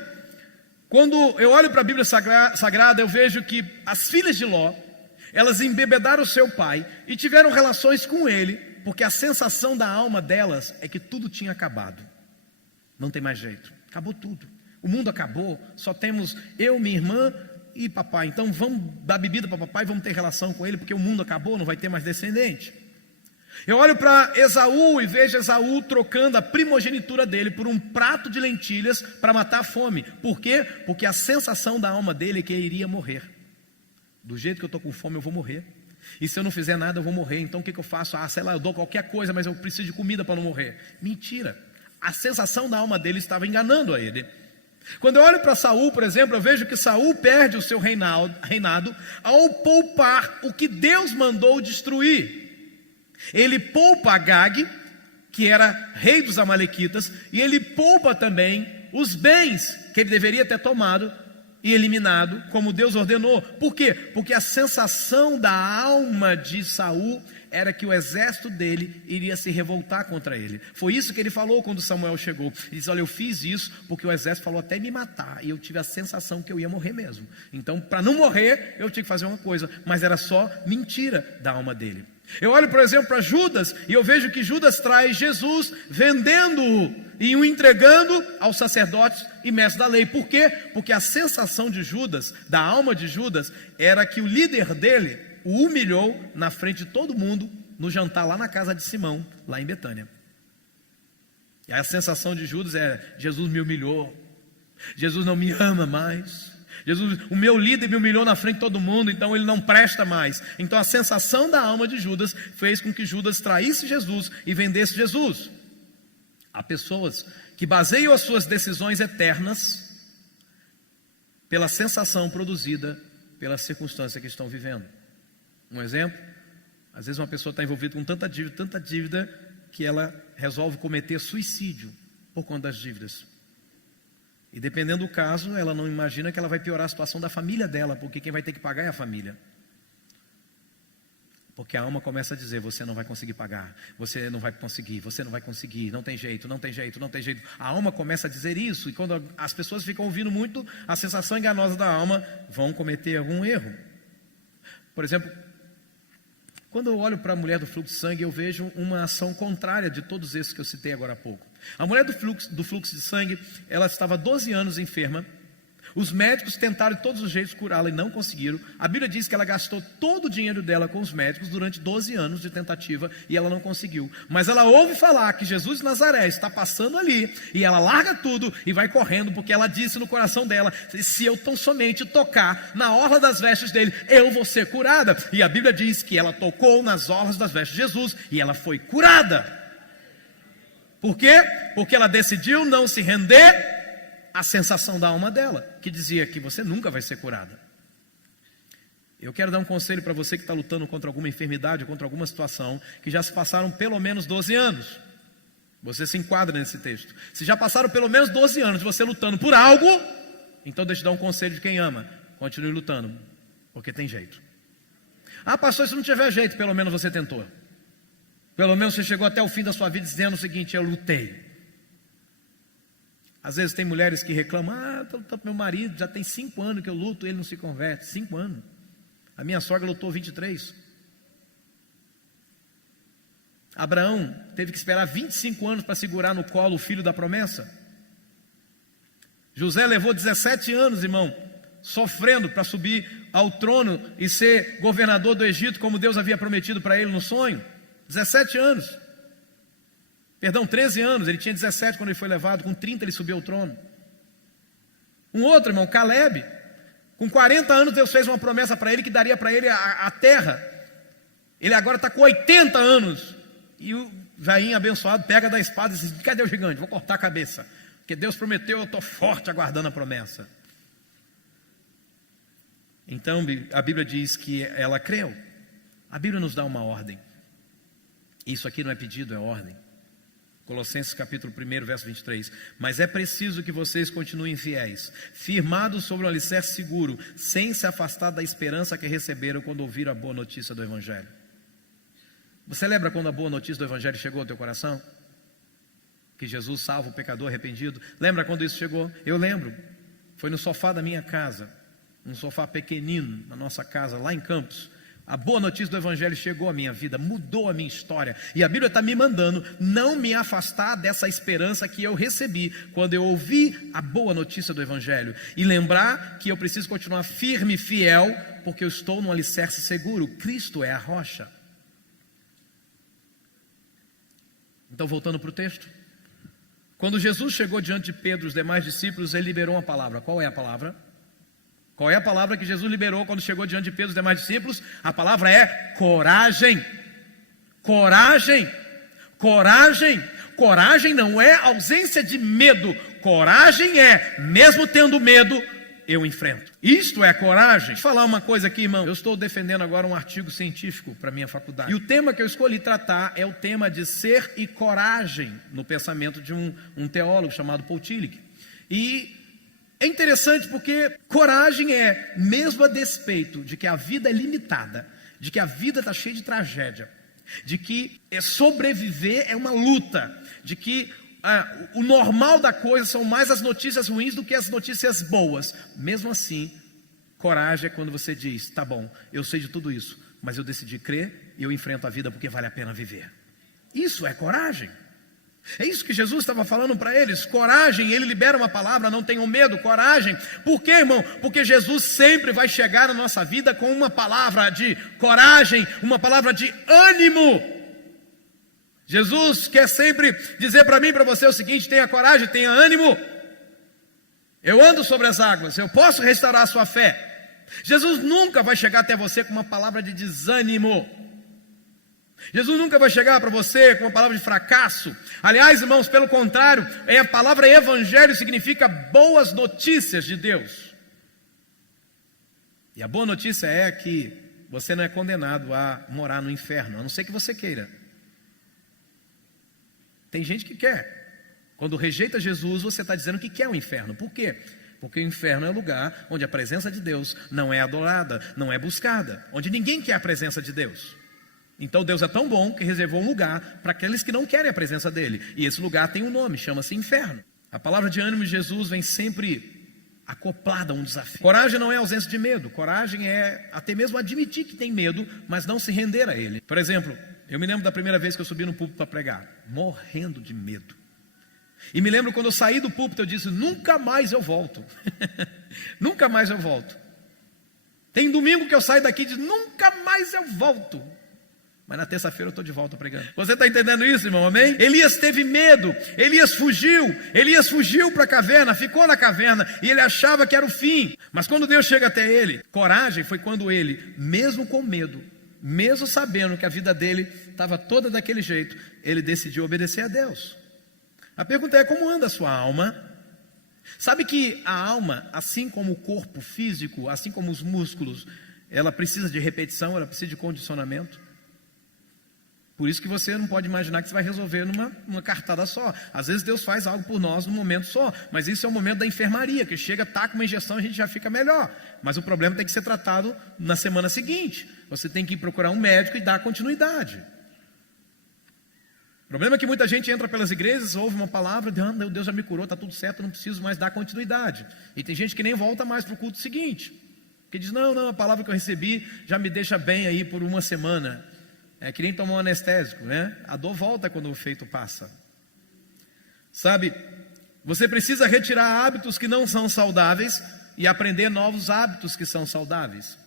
quando eu olho para a Bíblia Sagrada, eu vejo que as filhas de Ló, Elas embebedaram seu pai e tiveram relações com ele, porque a sensação da alma delas é que tudo tinha acabado. Não tem mais jeito, acabou tudo. O mundo acabou, só temos eu, minha irmã e papai. Então vamos dar bebida para papai, vamos ter relação com ele, porque o mundo acabou, não vai ter mais descendente. Eu olho para Esaú e vejo Esaú trocando a primogenitura dele por um prato de lentilhas para matar a fome. Por quê? Porque a sensação da alma dele é que ele iria morrer. Do jeito que eu estou com fome, eu vou morrer. E se eu não fizer nada, eu vou morrer. Então o que eu faço? Sei lá, eu dou qualquer coisa, mas eu preciso de comida para não morrer. Mentira. A sensação da alma dele estava enganando a ele. Quando eu olho para Saul, por exemplo, eu vejo que Saul perde o seu reinado ao poupar o que Deus mandou destruir. Ele poupa Agag, que era rei dos amalequitas, e ele poupa também os bens que ele deveria ter tomado e eliminado, como Deus ordenou. Por quê? Porque a sensação da alma de Saul era que o exército dele iria se revoltar contra ele. Foi isso que ele falou quando Samuel chegou. Ele disse: olha, eu fiz isso porque o exército falou até me matar, e eu tive a sensação que eu ia morrer mesmo. Então, para não morrer, eu tinha que fazer uma coisa, mas era só mentira da alma dele. Eu olho, por exemplo, para Judas, e eu vejo que Judas traz Jesus, vendendo-o e o entregando aos sacerdotes e mestres da lei. Por quê? Porque a sensação de Judas, da alma de Judas, era que o líder dele o humilhou na frente de todo mundo no jantar lá na casa de Simão, lá em Betânia. E a sensação de Judas é: Jesus me humilhou, Jesus não me ama mais, Jesus, o meu líder me humilhou na frente de todo mundo, então ele não presta mais. Então a sensação da alma de Judas fez com que Judas traísse Jesus e vendesse Jesus. Há pessoas que baseiam as suas decisões eternas pela sensação produzida pela circunstância que estão vivendo. Um exemplo: às vezes uma pessoa está envolvida com tanta dívida, que ela resolve cometer suicídio por conta das dívidas. E dependendo do caso, ela não imagina que ela vai piorar a situação da família dela, porque quem vai ter que pagar é a família. Porque a alma começa a dizer: você não vai conseguir pagar, você não vai conseguir, não tem jeito. A alma começa a dizer isso, e quando as pessoas ficam ouvindo muito a sensação enganosa da alma, vão cometer algum erro. Por exemplo, quando eu olho para a mulher do fluxo de sangue, eu vejo uma ação contrária de todos esses que eu citei agora há pouco. A mulher do fluxo de sangue, ela estava 12 anos enferma. Os médicos tentaram de todos os jeitos curá-la e não conseguiram. A Bíblia diz que ela gastou todo o dinheiro dela com os médicos durante 12 anos de tentativa e ela não conseguiu. Mas ela ouve falar que Jesus de Nazaré está passando ali, e ela larga tudo e vai correndo, porque ela disse no coração dela: se eu tão somente tocar na orla das vestes dele, eu vou ser curada. E a Bíblia diz que ela tocou nas orlas das vestes de Jesus e ela foi curada. Por quê? Porque ela decidiu não se render à sensação da alma dela, que dizia que você nunca vai ser curada. Eu quero dar um conselho para você que está lutando contra alguma enfermidade, contra alguma situação, que já se passaram pelo menos 12 anos. Você se enquadra nesse texto. Se já passaram pelo menos 12 anos de você lutando por algo, então deixa eu dar um conselho de quem ama: continue lutando, porque tem jeito. Ah, pastor, se não tiver jeito, pelo menos você tentou. Pelo menos você chegou até o fim da sua vida dizendo o seguinte: eu lutei. Às vezes tem mulheres que reclamam: eu estou lutando com meu marido, já tem 5 anos que eu luto, ele não se converte. 5 anos. A minha sogra lutou 23. Abraão teve que esperar 25 anos para segurar no colo o filho da promessa. José levou 17 anos, irmão, sofrendo para subir ao trono e ser governador do Egito, como Deus havia prometido para ele no sonho. 17 anos. Perdão, 13 anos, ele tinha 17 quando ele foi levado, com 30 ele subiu ao trono. Um outro irmão, Caleb, com 40 anos Deus fez uma promessa para ele que daria para ele a terra. Ele agora está com 80 anos, e o velhinho abençoado pega da espada e diz: cadê o gigante? Vou cortar a cabeça, porque Deus prometeu, eu estou forte aguardando a promessa. Então a Bíblia diz que ela creu. A Bíblia nos dá uma ordem. Isso aqui não é pedido, é ordem. Colossenses capítulo 1, verso 23. Mas é preciso que vocês continuem fiéis, firmados sobre um alicerce seguro, sem se afastar da esperança que receberam quando ouviram a boa notícia do Evangelho. Você lembra quando a boa notícia do Evangelho chegou ao teu coração? Que Jesus salva o pecador arrependido. Lembra quando isso chegou? Eu lembro. Foi no sofá da minha casa, um sofá pequenino na nossa casa, lá em Campos. A boa notícia do Evangelho chegou à minha vida, mudou a minha história. E a Bíblia está me mandando não me afastar dessa esperança que eu recebi quando eu ouvi a boa notícia do Evangelho. E lembrar que eu preciso continuar firme e fiel, porque eu estou num alicerce seguro. Cristo é a rocha. Então, voltando para o texto. Quando Jesus chegou diante de Pedro e os demais discípulos, ele liberou uma palavra. Qual é a palavra? Qual é a palavra que Jesus liberou quando chegou diante de Pedro e os demais discípulos? A palavra é coragem. Coragem. Coragem. Coragem não é ausência de medo. Coragem é, mesmo tendo medo, eu enfrento. Isto é coragem. Deixa eu falar uma coisa aqui, irmão. Eu estou defendendo agora um artigo científico para a minha faculdade. E o tema que eu escolhi tratar é o tema de ser e coragem, no pensamento de um teólogo chamado Paul Tillich. E é interessante porque coragem é, mesmo a despeito de que a vida é limitada, de que a vida está cheia de tragédia, de que sobreviver é uma luta, de que o normal da coisa são mais as notícias ruins do que as notícias boas. Mesmo assim, coragem é quando você diz, tá bom, eu sei de tudo isso, mas eu decidi crer e eu enfrento a vida porque vale a pena viver. Isso é coragem. É isso que Jesus estava falando para eles. Coragem, ele libera uma palavra, não tenham medo, coragem. Por quê, irmão? Porque Jesus sempre vai chegar na nossa vida com uma palavra de coragem, uma palavra de ânimo. Jesus quer sempre dizer para mim e para você o seguinte: tenha coragem, tenha ânimo. Eu ando sobre as águas, eu posso restaurar a sua fé. Jesus nunca vai chegar até você com uma palavra de desânimo. Jesus nunca vai chegar para você com uma palavra de fracasso. Aliás, irmãos, pelo contrário, a palavra evangelho significa boas notícias de Deus. E a boa notícia é que você não é condenado a morar no inferno, a não ser que você queira. Tem gente que quer. Quando rejeita Jesus, você está dizendo que quer o inferno. Por quê? Porque o inferno é o lugar onde a presença de Deus não é adorada, não é buscada, onde ninguém quer a presença de Deus. Então Deus é tão bom que reservou um lugar para aqueles que não querem a presença dele. E esse lugar tem um nome, chama-se inferno. A palavra de ânimo de Jesus vem sempre acoplada a um desafio. Coragem não é ausência de medo. Coragem é até mesmo admitir que tem medo, mas não se render a ele. Por exemplo, eu me lembro da primeira vez que eu subi no púlpito para pregar, morrendo de medo. E me lembro quando eu saí do púlpito, eu disse, nunca mais eu volto. Nunca mais eu volto. Tem domingo que eu saio daqui e digo, nunca mais eu volto. Mas na terça-feira eu estou de volta pregando. Você está entendendo isso, irmão? Amém? Elias teve medo. Elias fugiu para a caverna, ficou na caverna. E ele achava que era o fim. Mas quando Deus chega até ele, coragem foi quando ele, mesmo com medo, mesmo sabendo que a vida dele estava toda daquele jeito, ele decidiu obedecer a Deus. A pergunta é, como anda a sua alma? Sabe que a alma, assim como o corpo físico, assim como os músculos, ela precisa de repetição, ela precisa de condicionamento. Por isso que você não pode imaginar que você vai resolver numa cartada só. Às vezes Deus faz algo por nós num momento só, mas isso é o momento da enfermaria, que chega, taca uma injeção e a gente já fica melhor. Mas o problema tem que ser tratado na semana seguinte. Você tem que ir procurar um médico e dar continuidade. O problema é que muita gente entra pelas igrejas, ouve uma palavra, meu Deus já me curou, está tudo certo, não preciso mais dar continuidade. E tem gente que nem volta mais para o culto seguinte, que diz, não, a palavra que eu recebi já me deixa bem aí por uma semana. É que nem tomar um anestésico, né? A dor volta quando o efeito passa. Sabe, você precisa retirar hábitos que não são saudáveis e aprender novos hábitos que são saudáveis.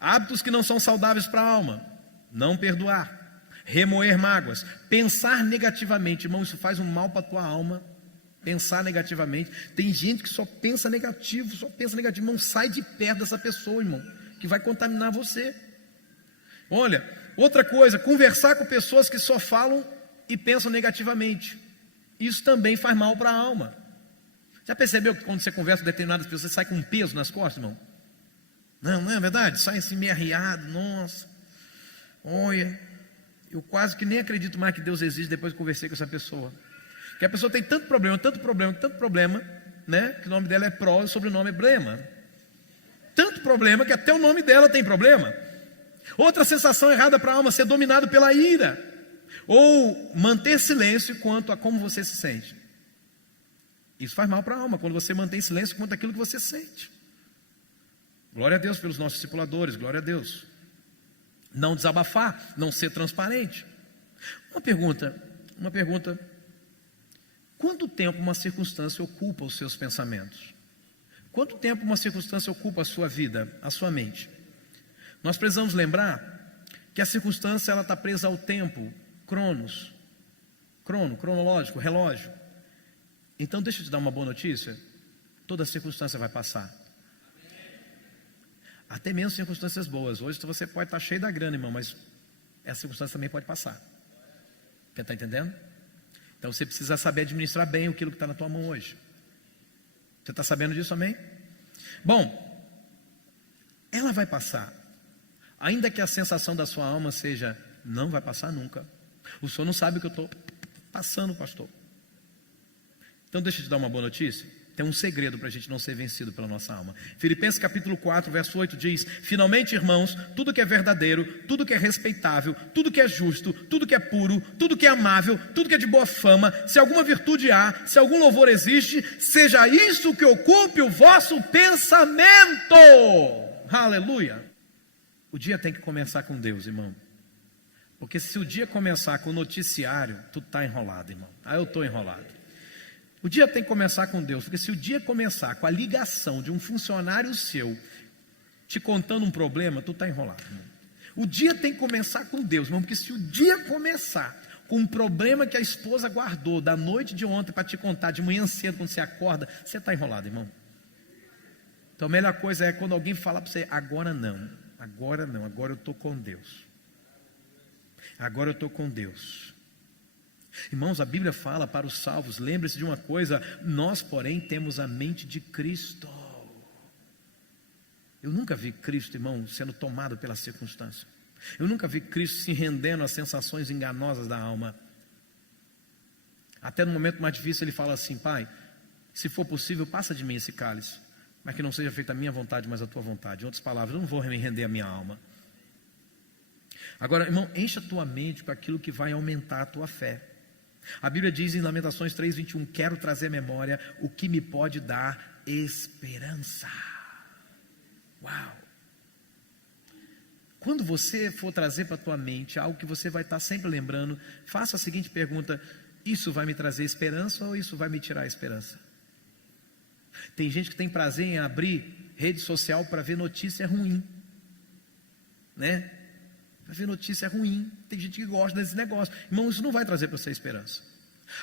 Hábitos que não são saudáveis para a alma. Não perdoar, remoer mágoas, pensar negativamente. Irmão, isso faz um mal para a tua alma. Pensar negativamente. Tem gente que só pensa negativo. Irmão, sai de perto dessa pessoa, irmão, que vai contaminar você. Olha, outra coisa, conversar com pessoas que só falam e pensam negativamente. Isso também faz mal para a alma. Já percebeu que quando você conversa com determinadas pessoas, você sai com um peso nas costas, irmão? Não é verdade? Sai assim meio arriado, nossa. Olha, eu quase que nem acredito mais que Deus existe depois que conversei com essa pessoa. Porque a pessoa tem tanto problema, né? Que o nome dela é Pro e o sobrenome é Brema. Tanto problema que até o nome dela tem problema. Outra sensação errada para a alma, ser dominado pela ira, ou manter silêncio quanto a como você se sente. Isso faz mal para a alma, quando você mantém silêncio quanto àquilo que você sente. Glória a Deus pelos nossos discipuladores, glória a Deus. Não desabafar, não ser transparente. Uma pergunta. Quanto tempo uma circunstância ocupa os seus pensamentos? Quanto tempo uma circunstância ocupa a sua vida, a sua mente? Nós precisamos lembrar que a circunstância ela está presa ao tempo, cronológico, relógio. Então deixa eu te dar uma boa notícia. Toda circunstância vai passar. Até mesmo circunstâncias boas. Hoje você pode estar cheio da grana, irmão, mas essa circunstância também pode passar. Você está entendendo? Então você precisa saber administrar bem aquilo que está na tua mão hoje. Você está sabendo disso, amém? Bom, ela vai passar. Ainda que a sensação da sua alma seja, não vai passar nunca. O senhor não sabe o que eu estou passando, pastor. Então deixa eu te dar uma boa notícia. Tem um segredo para a gente não ser vencido pela nossa alma. Filipenses capítulo 4, verso 8 diz: finalmente, irmãos, tudo que é verdadeiro, tudo que é respeitável, tudo que é justo, tudo que é puro, tudo que é amável, tudo que é de boa fama, se alguma virtude há, se algum louvor existe, seja isso que ocupe o vosso pensamento. Aleluia. O dia tem que começar com Deus, irmão. Porque se o dia começar com o noticiário, tu está enrolado, irmão. Eu estou enrolado. O dia tem que começar com Deus, porque se o dia começar com a ligação de um funcionário seu te contando um problema, tu está enrolado, irmão. O dia tem que começar com Deus, irmão, porque se o dia começar com um problema que a esposa guardou da noite de ontem para te contar de manhã cedo quando você acorda, você está enrolado, irmão. Então a melhor coisa é quando alguém fala para você, agora não, agora eu estou com Deus. Agora eu estou com Deus. Irmãos, a Bíblia fala para os salvos, lembre-se de uma coisa, nós porém temos a mente de Cristo. Eu nunca vi Cristo, irmão, sendo tomado pela circunstância. Eu nunca vi Cristo se rendendo às sensações enganosas da alma. Até no momento mais difícil ele fala assim, Pai, se for possível, passa de mim esse cálice, mas que não seja feita a minha vontade, mas a tua vontade. Em outras palavras, eu não vou me render à minha alma. Agora, irmão, encha a tua mente com aquilo que vai aumentar a tua fé. A Bíblia diz em Lamentações 3:21, quero trazer à memória o que me pode dar esperança. Uau! Quando você for trazer para a tua mente algo que você vai estar sempre lembrando, faça a seguinte pergunta, isso vai me trazer esperança ou isso vai me tirar a esperança? Tem gente que tem prazer em abrir rede social para ver notícia ruim, né? Para ver notícia ruim. Tem gente que gosta desse negócio. Irmão, isso não vai trazer para você esperança.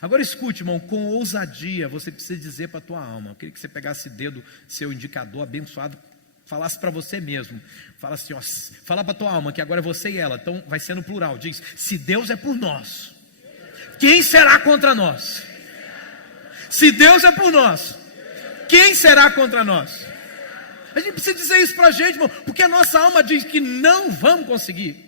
Agora escute, irmão, com ousadia você precisa dizer para a tua alma. Eu queria que você pegasse dedo, seu indicador abençoado, falasse para você mesmo. Fala assim, ó, fala para a tua alma que agora é você e ela. Então vai ser no plural. Diz, se Deus é por nós, quem será contra nós? Se Deus é por nós, quem será contra nós? A gente precisa dizer isso para a gente, irmão, porque a nossa alma diz que não vamos conseguir.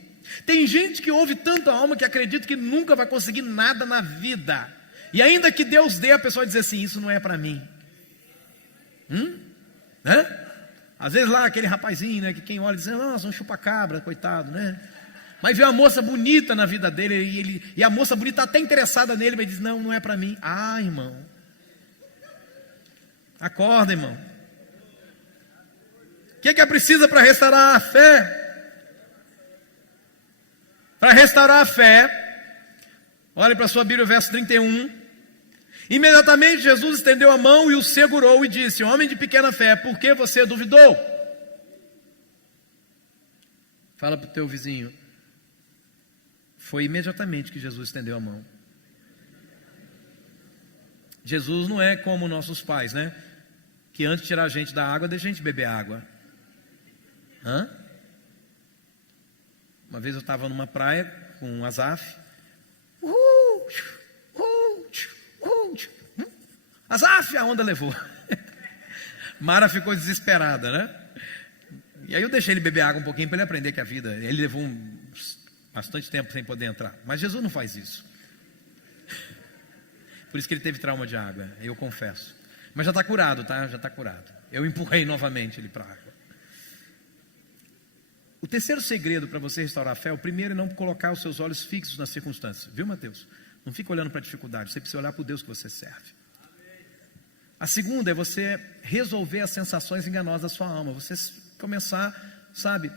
Tem gente que ouve tanto a alma que acredita que nunca vai conseguir nada na vida. E ainda que Deus dê, a pessoa diz assim, isso não é para mim. Né? Às vezes lá aquele rapazinho, né, que quem olha diz, nossa, um chupa-cabra, coitado, né? Mas vê uma moça bonita na vida dele e a moça bonita está até interessada nele, mas diz, não é para mim. Ah, irmão. Acorda, irmão. O que é preciso para restaurar a fé? Para restaurar a fé, olhe para a sua Bíblia, verso 31. Imediatamente Jesus estendeu a mão e o segurou e disse, homem de pequena fé, por que você duvidou? Fala para o teu vizinho, foi imediatamente que Jesus estendeu a mão. Jesus não é como nossos pais, né? Que antes de tirar a gente da água, deixa a gente beber água. Uma vez eu estava numa praia com um Azaf. Azaf, a onda levou. Mara ficou desesperada, né? E aí eu deixei ele beber água um pouquinho para ele aprender que a vida... Ele levou bastante tempo sem poder entrar. Mas Jesus não faz isso. Por isso que ele teve trauma de água, eu confesso. Mas já está curado, tá? Já está curado. Eu empurrei novamente ele para a água. O terceiro segredo para você restaurar a fé, o primeiro é não colocar os seus olhos fixos nas circunstâncias. Viu, Mateus? Não fica olhando para a dificuldade, você precisa olhar para o Deus que você serve. A segunda é você resolver as sensações enganosas da sua alma. Você começar, sabe,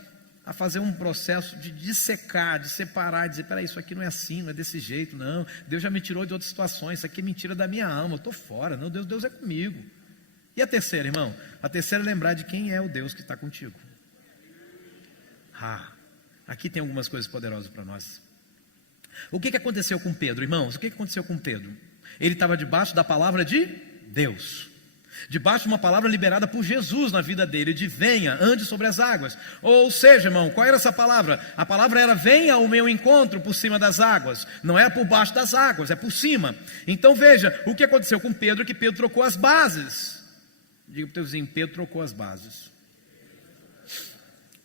a fazer um processo de dissecar, de separar, de dizer, peraí, isso aqui não é assim, não é desse jeito, não. Deus já me tirou de outras situações, isso aqui é mentira da minha alma, eu estou fora, não, Deus é comigo. E a terceira, irmão? A terceira é lembrar de quem é o Deus que está contigo. Aqui tem algumas coisas poderosas para nós. O que aconteceu com Pedro, irmãos? O que aconteceu com Pedro? Ele estava debaixo da palavra de Deus, debaixo de uma palavra liberada por Jesus na vida dele, de venha, ande sobre as águas. Ou seja, irmão, qual era essa palavra? A palavra era venha ao meu encontro por cima das águas. Não é por baixo das águas, é por cima. Então veja, o que aconteceu com Pedro, que Pedro trocou as bases. Diga para o teu vizinho, Pedro trocou as bases.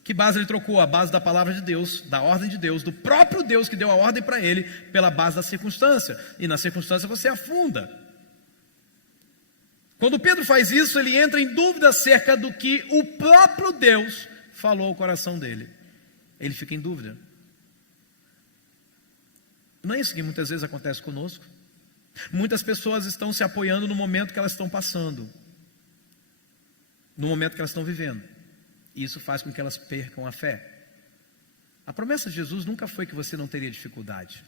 Que base ele trocou? A base da palavra de Deus, da ordem de Deus, do próprio Deus que deu a ordem para ele, pela base da circunstância. E na circunstância você afunda. Quando Pedro faz isso, ele entra em dúvida acerca do que o próprio Deus falou ao coração dele. Ele fica em dúvida. Não é isso que muitas vezes acontece conosco? Muitas pessoas estão se apoiando no momento que elas estão passando, no momento que elas estão vivendo. E isso faz com que elas percam a fé. A promessa de Jesus nunca foi que você não teria dificuldade.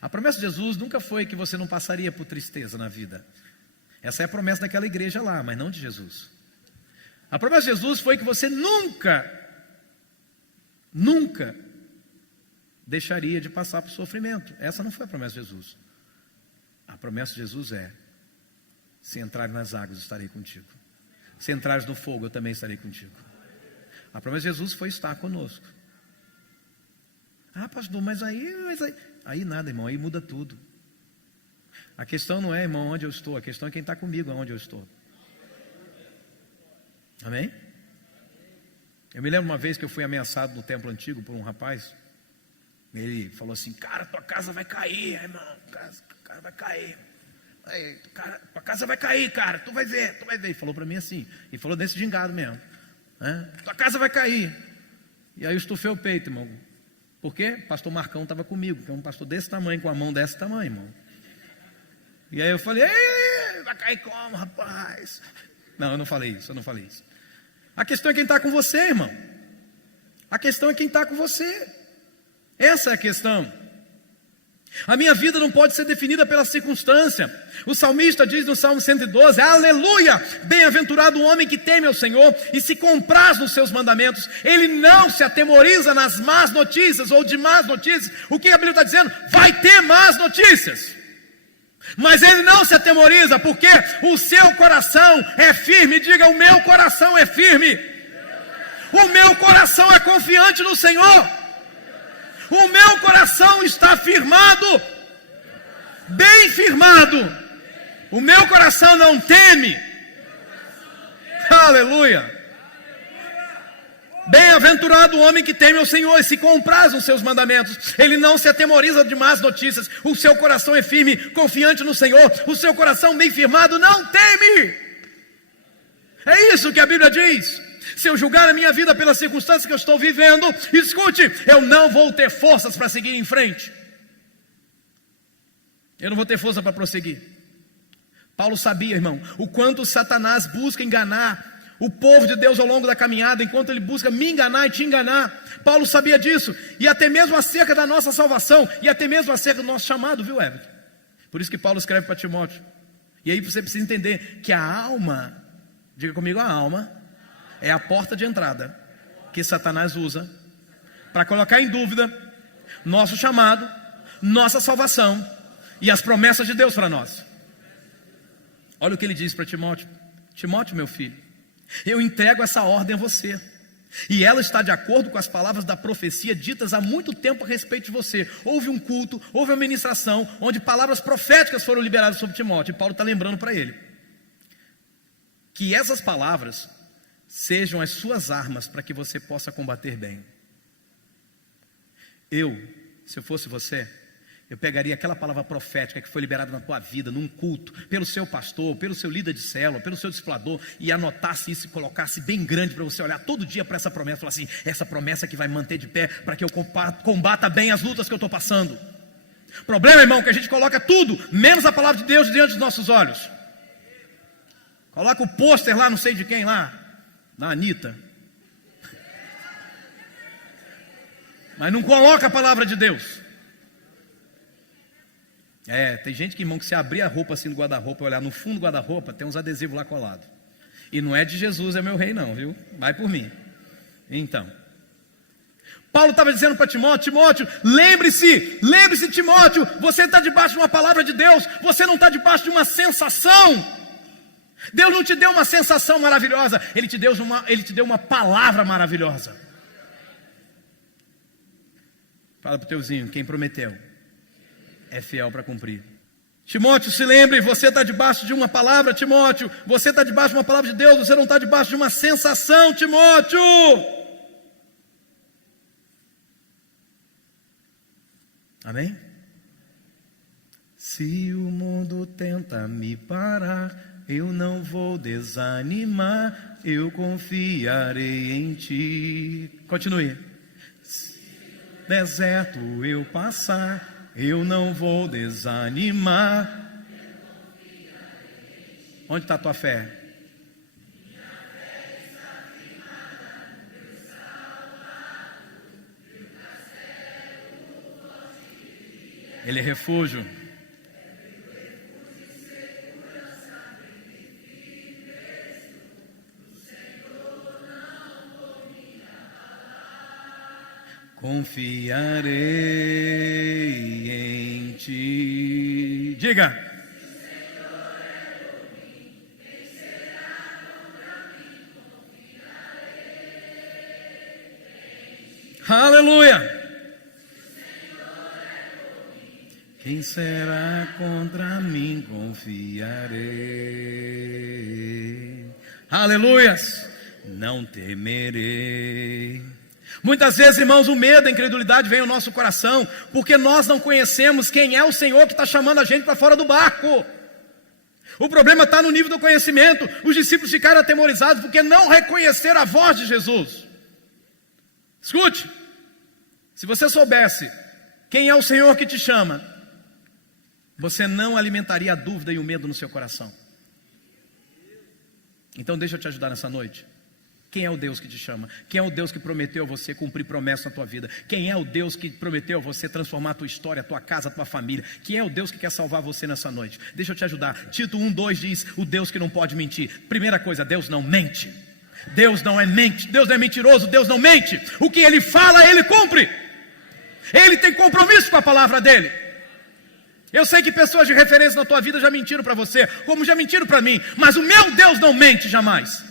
A promessa de Jesus nunca foi que você não passaria por tristeza na vida. Essa é a promessa daquela igreja lá, mas não de Jesus. A promessa de Jesus foi que você nunca deixaria de passar por sofrimento. Essa não foi a promessa de Jesus. A promessa de Jesus é: se entrares nas águas, estarei contigo. Se entrares no fogo, eu também estarei contigo. A promessa de Jesus foi estar conosco. Pastor, mas aí nada, irmão, aí muda tudo. A questão não é, irmão, onde eu estou, a questão é quem está comigo, onde eu estou. Amém? Eu me lembro uma vez que eu fui ameaçado no templo antigo por um rapaz. Ele falou assim: cara, tua casa vai cair, irmão, casa vai cair. Cara, tua casa vai cair, cara, tu vai ver. Ele falou para mim assim, e falou desse gingado mesmo, tua casa vai cair. E aí eu estufei o peito, irmão. Por quê? O pastor Marcão estava comigo, que é um pastor desse tamanho, com a mão desse tamanho, irmão. E aí eu falei: vai cair como, rapaz? Não, eu não falei isso. A questão é quem está com você, irmão. A questão é quem está com você. Essa é a questão. A minha vida não pode ser definida pela circunstância. O salmista diz no Salmo 112: aleluia, bem-aventurado o homem que teme ao Senhor e se compraz nos seus mandamentos. Ele não se atemoriza nas más notícias ou de más notícias. O que a Bíblia está dizendo? Vai ter más notícias, mas ele não se atemoriza, porque o seu coração é firme. Diga: o meu coração é firme. O meu coração é confiante no Senhor. O meu coração está firmado, bem firmado. O meu coração não teme. Aleluia. Bem-aventurado o homem que teme ao Senhor e se compraz nos seus mandamentos. Ele não se atemoriza de más notícias. O seu coração é firme, confiante no Senhor. O seu coração bem firmado não teme. É isso que a Bíblia diz. Se eu julgar a minha vida pelas circunstâncias que eu estou vivendo, escute, eu não vou ter forças para seguir em frente. Eu não vou ter força para prosseguir. Paulo sabia, irmão, o quanto Satanás busca enganar o povo de Deus ao longo da caminhada, enquanto ele busca me enganar e te enganar. Paulo sabia disso, e até mesmo acerca da nossa salvação, e até mesmo acerca do nosso chamado, viu, Everton? Por isso que Paulo escreve para Timóteo. E aí você precisa entender que a alma, diga comigo, a alma é a porta de entrada que Satanás usa para colocar em dúvida nosso chamado, nossa salvação e as promessas de Deus para nós. Olha o que ele diz para Timóteo: Timóteo, meu filho, eu entrego essa ordem a você, e ela está de acordo com as palavras da profecia ditas há muito tempo a respeito de você. Houve um culto, houve uma ministração onde palavras proféticas foram liberadas sobre Timóteo, e Paulo está lembrando para ele que essas palavras sejam as suas armas para que você possa combater bem. Se eu fosse você, eu pegaria aquela palavra profética que foi liberada na tua vida, num culto, pelo seu pastor, pelo seu líder de célula, pelo seu discipulador, e anotasse isso e colocasse bem grande para você olhar todo dia para essa promessa e falar assim: essa promessa que vai me manter de pé para que eu combata bem as lutas que eu estou passando. O problema, irmão, é que a gente coloca tudo, menos a palavra de Deus, diante dos nossos olhos. Coloca o pôster lá, não sei de quem lá, da Anitta, mas não coloca a palavra de Deus. Tem gente que, irmão, que se abrir a roupa assim do guarda-roupa, olhar no fundo do guarda-roupa, tem uns adesivos lá colados. E não é de Jesus, é meu rei não, viu? Vai por mim. Então, Paulo estava dizendo para Timóteo, lembre-se Timóteo, você está debaixo de uma palavra de Deus, você não está debaixo de uma sensação. Deus não te deu uma sensação maravilhosa, Ele te deu uma palavra maravilhosa. Fala para o teuzinho, quem prometeu é fiel para cumprir. Timóteo, se lembre, você está debaixo de uma palavra, Timóteo, você está debaixo de uma palavra de Deus, você não está debaixo de uma sensação, Timóteo. Amém? Se o mundo tenta me parar, eu não vou desanimar, eu confiarei em ti. Continue. Se deserto eu passar, eu não vou desanimar. Onde está a tua fé? Minha fé está firmada no teu Salvador, teu castelo forte. Ele é refúgio. Confiarei em ti. Diga. Se o Senhor é por mim, quem será contra mim? Confiarei em ti. Aleluia. Se o Senhor é por mim, quem será contra mim? Confiarei. Aleluias. Não temerei. Muitas vezes, irmãos, o medo, a incredulidade vem ao nosso coração, porque nós não conhecemos quem é o Senhor que está chamando a gente para fora do barco. O problema está no nível do conhecimento. Os discípulos ficaram atemorizados porque não reconheceram a voz de Jesus. Escute, se você soubesse quem é o Senhor que te chama, você não alimentaria a dúvida e o medo no seu coração. Então deixa eu te ajudar nessa noite. Quem é o Deus que te chama? Quem é o Deus que prometeu a você cumprir promessa na tua vida? Quem é o Deus que prometeu a você transformar a tua história, a tua casa, a tua família? Quem é o Deus que quer salvar você nessa noite? Deixa eu te ajudar. Tito 1:2 diz, o Deus que não pode mentir. Primeira coisa, Deus não mente. Deus não é mente, Deus não é mentiroso, Deus não mente. O que Ele fala, Ele cumpre. Ele tem compromisso com a palavra dEle. Eu sei que pessoas de referência na tua vida já mentiram para você, como já mentiram para mim, mas o meu Deus não mente jamais.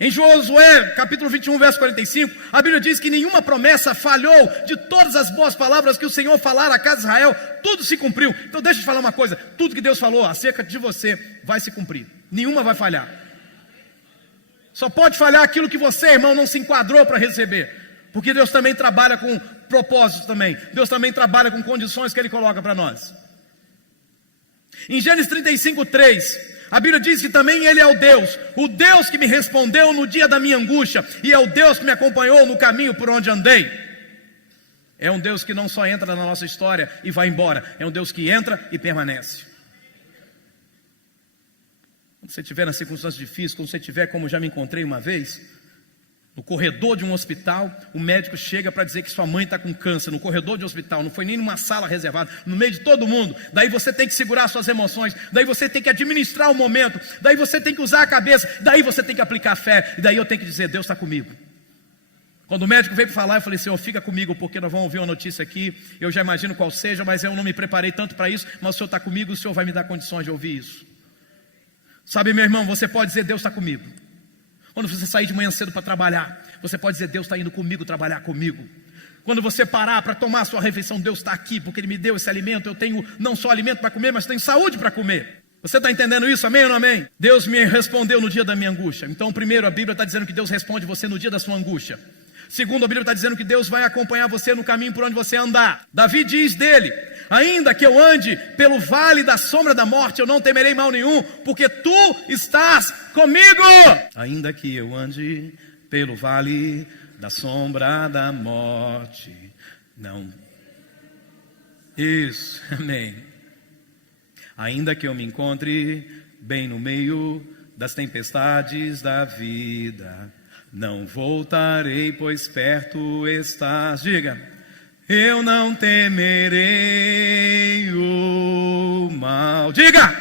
Em Josué, capítulo 21, verso 45, a Bíblia diz que nenhuma promessa falhou. De todas as boas palavras que o Senhor falara à casa de Israel, tudo se cumpriu. Então deixa eu te falar uma coisa, tudo que Deus falou acerca de você vai se cumprir, nenhuma vai falhar. Só pode falhar aquilo que você, irmão, não se enquadrou para receber, porque Deus também trabalha com propósitos também. Deus também trabalha com condições que Ele coloca para nós. Em Gênesis 35:3, a Bíblia diz que também Ele é o Deus que me respondeu no dia da minha angústia, e é o Deus que me acompanhou no caminho por onde andei. É um Deus que não só entra na nossa história e vai embora, é um Deus que entra e permanece. Quando você estiver na circunstância difícil, quando você estiver como já me encontrei uma vez, no corredor de um hospital, o médico chega para dizer que sua mãe está com câncer, no corredor de um hospital, não foi nem numa sala reservada, no meio de todo mundo. Daí você tem que segurar suas emoções, daí você tem que administrar o momento, daí você tem que usar a cabeça, daí você tem que aplicar fé, e daí eu tenho que dizer, Deus está comigo. Quando o médico veio para falar, eu falei, Senhor, fica comigo, porque nós vamos ouvir uma notícia aqui, eu já imagino qual seja, mas eu não me preparei tanto para isso, mas o Senhor está comigo, o Senhor vai me dar condições de ouvir isso. Sabe, meu irmão, você pode dizer, Deus está comigo. Quando você sair de manhã cedo para trabalhar, você pode dizer, Deus está indo comigo, trabalhar comigo. Quando você parar para tomar a sua refeição, Deus está aqui, porque Ele me deu esse alimento. Eu tenho não só alimento para comer, mas tenho saúde para comer. Você está entendendo isso? Amém ou não amém? Deus me respondeu no dia da minha angústia. Então, primeiro, a Bíblia está dizendo que Deus responde você no dia da sua angústia. Segundo, a Bíblia está dizendo que Deus vai acompanhar você no caminho por onde você andar. Davi diz dele, ainda que eu ande pelo vale da sombra da morte, eu não temerei mal nenhum, porque tu estás comigo. Ainda que eu ande pelo vale da sombra da morte, não. Isso, amém. Ainda que eu me encontre bem no meio das tempestades da vida, Não voltarei, pois perto estás. Diga: eu não temerei o mal. Diga: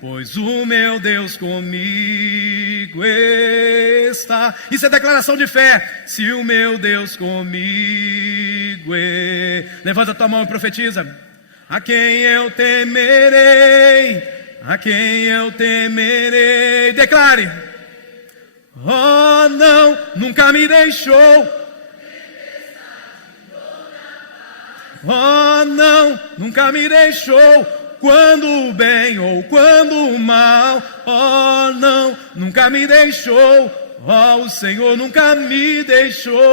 pois o meu Deus comigo está. Isso é declaração de fé. Se o meu Deus comigo está. Levanta tua mão e profetiza: a quem eu temerei, a quem eu temerei. Declare: oh não, nunca me deixou. Oh não, nunca me deixou. Quando o bem ou quando o mal. Oh não, nunca me deixou. Oh, o Senhor nunca me deixou.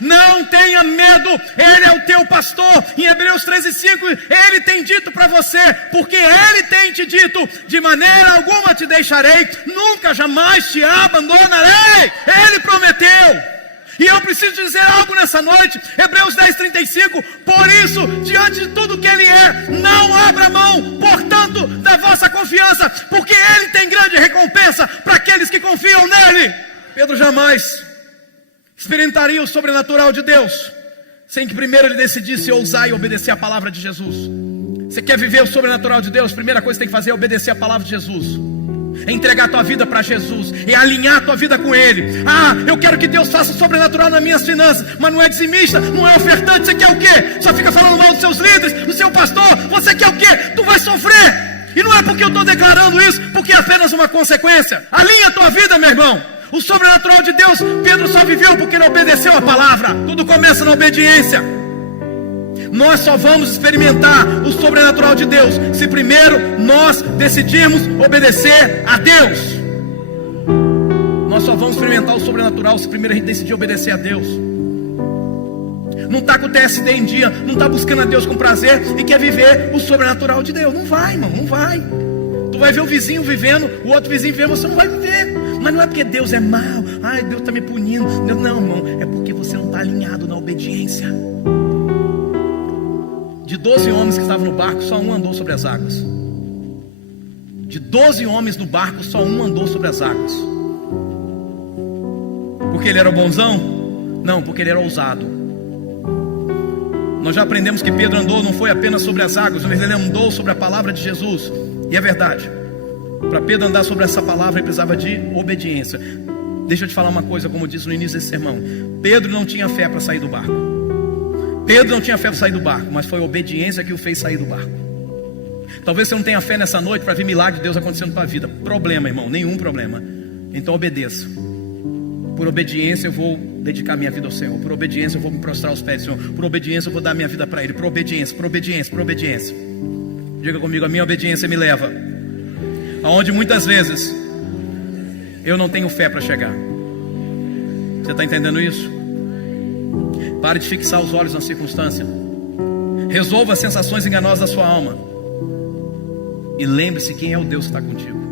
Não tenha medo, Ele é o teu pastor. Em Hebreus 13:5, Ele tem dito para você, porque Ele tem te dito: de maneira alguma te deixarei, nunca jamais te abandonarei. Ele prometeu. E eu preciso dizer algo nessa noite. Hebreus 10:35, por isso, diante de tudo que Ele é, não abra mão, portanto, da vossa confiança, porque Ele tem grande recompensa para aqueles que confiam nele. Pedro jamais experimentaria o sobrenatural de Deus sem que primeiro ele decidisse ousar e obedecer a palavra de Jesus. Você quer viver o sobrenatural de Deus? A primeira coisa que tem que fazer é obedecer a palavra de Jesus, é entregar a tua vida para Jesus, é alinhar a tua vida com Ele. Ah, eu quero que Deus faça o sobrenatural nas minhas finanças, mas não é dizimista, não é ofertante. Você quer o quê? Só fica falando mal dos seus líderes, do seu pastor. Você quer o quê? Tu vai sofrer. E não é porque eu estou declarando isso, porque é apenas uma consequência. Alinha a tua vida, meu irmão. O sobrenatural de Deus, Pedro só viveu porque ele obedeceu a palavra. Tudo começa na obediência. Nós só vamos experimentar o sobrenatural de Deus se primeiro nós decidirmos obedecer a Deus. Nós só vamos experimentar o sobrenatural se primeiro a gente decidir obedecer a Deus. Não está com o TSD em dia, não está buscando a Deus com prazer e quer viver o sobrenatural de Deus. Não vai, irmão, não vai. Tu vai ver o vizinho vivendo, o outro vizinho vivendo, você não vai viver. Mas não é porque Deus é mau, ai, Deus está me punindo. Não, irmão, é porque você não está alinhado na obediência. De 12 homens que estavam no barco, só um andou sobre as águas. De 12 homens no barco, só um andou sobre as águas. Porque ele era bonzão? Não, porque ele era ousado. Nós já aprendemos que Pedro andou não foi apenas sobre as águas, mas ele andou sobre a palavra de Jesus. E é verdade. Para Pedro andar sobre essa palavra, ele precisava de obediência. Deixa eu te falar uma coisa, como eu disse no início desse sermão. Pedro não tinha fé para sair do barco. Pedro não tinha fé para sair do barco, mas foi a obediência que o fez sair do barco. Talvez você não tenha fé nessa noite para ver milagre de Deus acontecendo na tua vida. Problema, irmão, nenhum problema. Então obedeça. Por obediência eu vou dedicar minha vida ao Senhor. Por obediência eu vou me prostrar aos pés do Senhor. Por obediência eu vou dar minha vida para Ele. Por obediência, por obediência, por obediência. Diga comigo, a minha obediência me leva aonde muitas vezes eu não tenho fé para chegar. Você está entendendo isso? Pare de fixar os olhos na circunstância. Resolva as sensações enganosas da sua alma. E lembre-se quem é o Deus que está contigo.